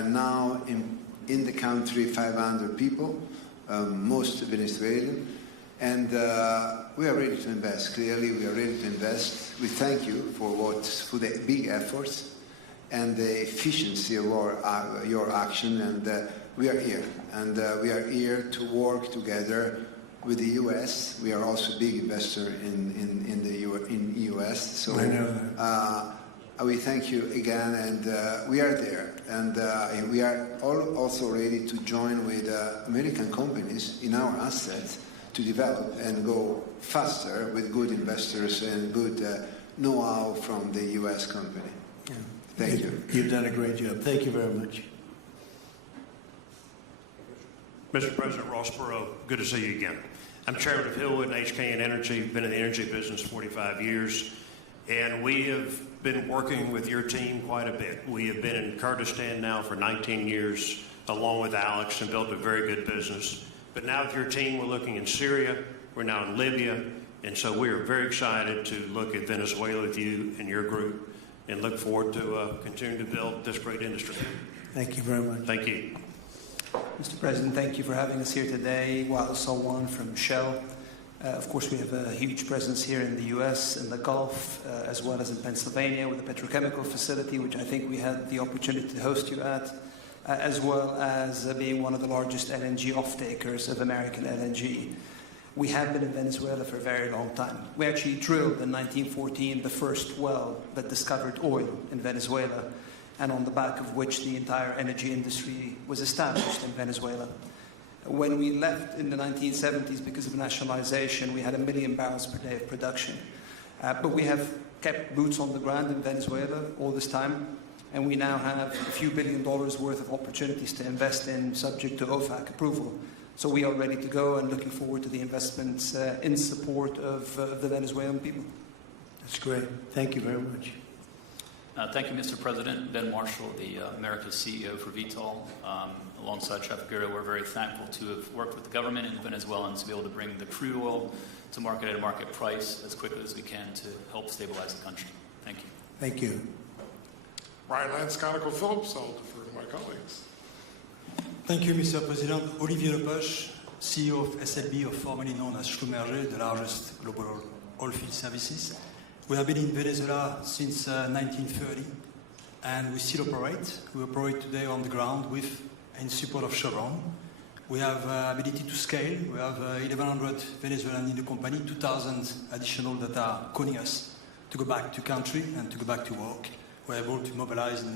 now in the country 500 people, most Venezuelan, and we are ready to invest. Clearly, we are ready to invest. We thank you for the big efforts and the efficiency of your action, and we are here. And we are here to work together with the U.S. We are also a big investor in the U.S. So I know that. We thank you again, and we are there. And we are also ready to join with American companies in our assets to develop and go faster with good investors and good know-how from the U.S. company. Yeah. Thank you. You've done a great job. Thank you very much. Mr. President Ross Perot, good to see you again. I'm chairman of Hillwood and HKN Energy, been in the energy business 45 years, and we have been working with your team quite a bit. We have been in Kurdistan now for 19 years, along with Alex, and built a very good business. But now with your team, we're looking in Syria, we're now in Libya, and so we are very excited to look at Venezuela with you and your group, and look forward to continuing to build this great industry. Thank you very much. Thank you. Mr. President, thank you for having us here today. Wael Salwan from Shell. Of course, we have a huge presence here in the U.S., in the Gulf, as well as in Pennsylvania with a petrochemical facility, which I think we had the opportunity to host you at, as well as being one of the largest LNG off-takers of American LNG. We have been in Venezuela for a very long time. We actually drilled in 1914 the first well that discovered oil in Venezuela, and on the back of which the entire energy industry was established in Venezuela. When we left in the 1970s because of nationalization, we had 1 million barrels per day of production. But we have kept boots on the ground in Venezuela all this time, and we now have a few $1 billion worth of opportunities to invest in, subject to OFAC approval. So we are ready to go and looking forward to the investments in support of the Venezuelan people. That's great. Thank you very much. Thank you, Mr. President. Ben Marshall, the America's CEO for Vitol. Alongside Trafigura, we're very thankful to have worked with the government and Venezuelans to be able to bring the crude oil to market at a market price as quickly as we can to help stabilize the country. Thank you. Thank you. Ryan Lance, ConocoPhillips. I'll defer to my colleagues. Thank you, Mr. President. Olivier Lepoche, CEO of SLB, or formerly known as Schlumberger, the largest global oilfield services. We have been in Venezuela since 1930. and we still operate. We operate today on the ground with in support of Chevron. We have ability to scale. We have 1,100 Venezuelans in the company, 2,000 additional that are calling us to go back to country and to go back to work. We're able to mobilize in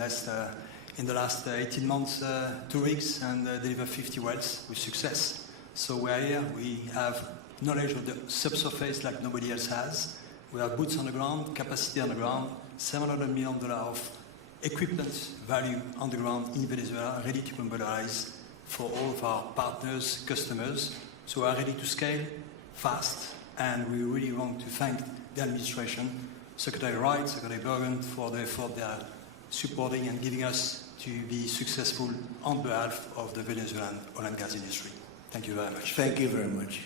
the last 18 months 2 rigs and deliver 50 wells with success. So we're here. We have knowledge of the subsurface like nobody else has. We have boots on the ground, capacity on the ground, $700 million of equipment value on the ground in Venezuela, ready to mobilize for all of our partners, customers. So we are ready to scale fast, and we really want to thank the administration, Secretary Wright, Secretary Bergen, for the effort they are supporting and giving us to be successful on behalf of the Venezuelan oil and gas industry. Thank you very much. Thank you very much.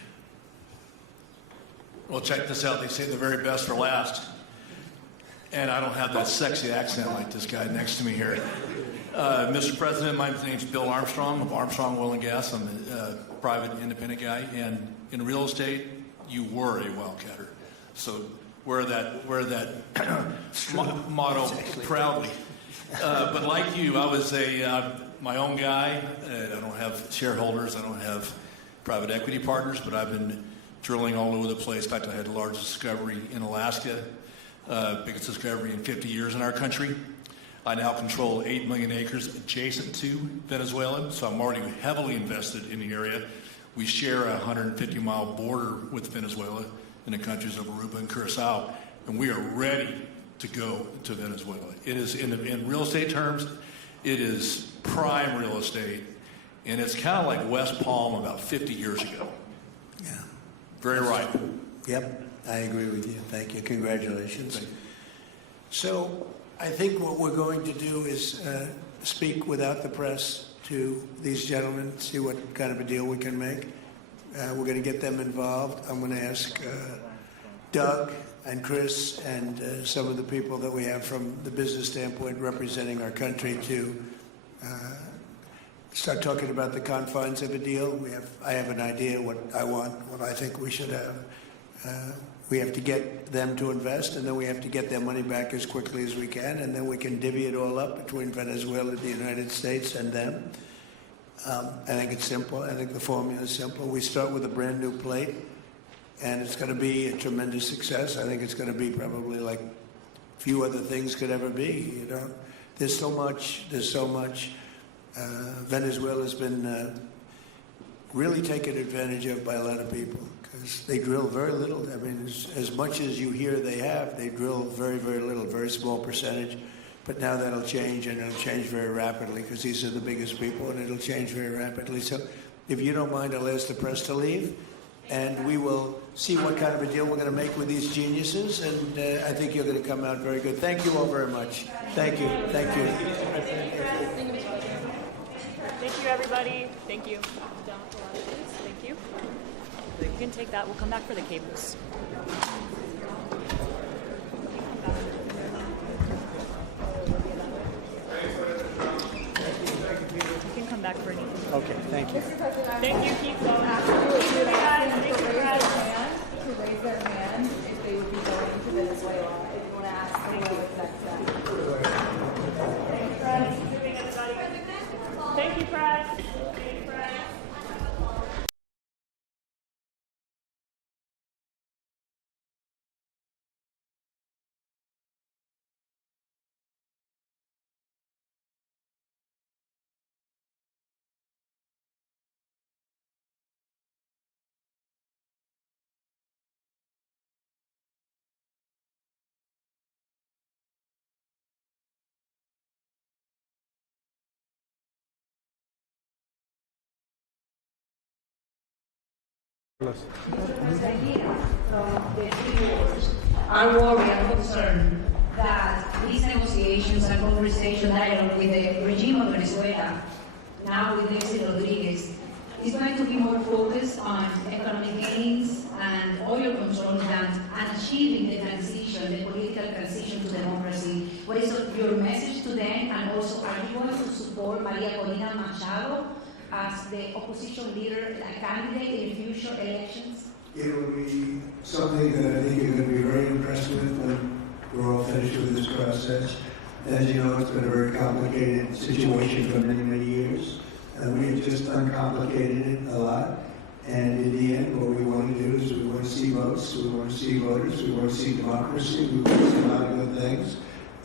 Well, check this out. They say the very best for last. And I don't have that sexy accent like this guy next to me here. Mr. President, my name's Bill Armstrong of Armstrong Oil and Gas. I'm a private independent guy. And in real estate, you were a wildcatter. So wear that motto proudly. But like you, I was my own guy. I don't have shareholders. I don't have private equity partners, but I've been drilling all over the place. In fact, I had the largest discovery in Alaska, biggest discovery in 50 years in our country. I now control 8 million acres adjacent to Venezuela, so I'm already heavily invested in the area. We share a 150-mile border with Venezuela in the countries of Aruba and Curacao, and we are ready to go to Venezuela. It is, in real estate terms, it is prime real estate, and it's kind of like West Palm about 50 years ago. Yeah. Very right. Yep, I agree with you. Thank you. Congratulations. Thank you. So I think what we're going to do is speak without the press to these gentlemen, see what kind of a deal we can make. We're going to get them involved. I'm going to ask Doug and Chris and some of the people that we have from the business standpoint representing our country to start talking about the confines of a deal. I have an idea what I want, what I think we should have. We have to get them to invest, and then we have to get their money back as quickly as we can, and then we can divvy it all up between Venezuela, the United States, and them. I think it's simple. I think the formula is simple. We start with a brand new plate, and it's going to be a tremendous success. I think it's going to be probably like few other things could ever be. You know, there's so much. Venezuela's been really taken advantage of by a lot of people because they drill very little. I mean, as much as you hear they drill very, very little, very small percentage. But now that'll change, and it'll change very rapidly because these are the biggest people, and it'll change very rapidly. So if you don't mind, I'll ask the press to leave, and we will see what kind of a deal we're going to make with these geniuses, and I think you're going to come out very good. Thank you all very much. Thank you. Thank you. Thank you, everybody. Thank you. Thank you. You can take that. We'll come back for the cables. You can come back for anything. Okay, thank you. Thank you. Keep going. Absolutely. To raise their hand if they would be going to Venezuela. If you want to ask someone if that's Thanks, Fred. Thank you, Fred. Thank you, Fred. I worry and concerned that these negotiations and conversation dialogue with the regime of Venezuela, now with Delcy Rodriguez, is going to be more focused on economic gains and oil control than achieving the transition, the political transition to democracy. What is your message to them, and also are you going to support Maria Corina Machado as the opposition leader, a candidate in future elections? It will be something that I think you're going to be very impressed with when we're all finished with this process. As you know, it's been a very complicated situation for many, many years. We've just uncomplicated it a lot. And in the end, what we want to do is we want to see votes, we want to see voters, we want to see democracy, we want to see a lot of good things.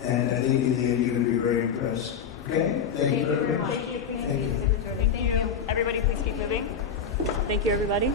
And I think in the end, you're going to be very impressed. Okay? Thank you very much. Thank you. Everybody, please keep moving. Thank you, everybody.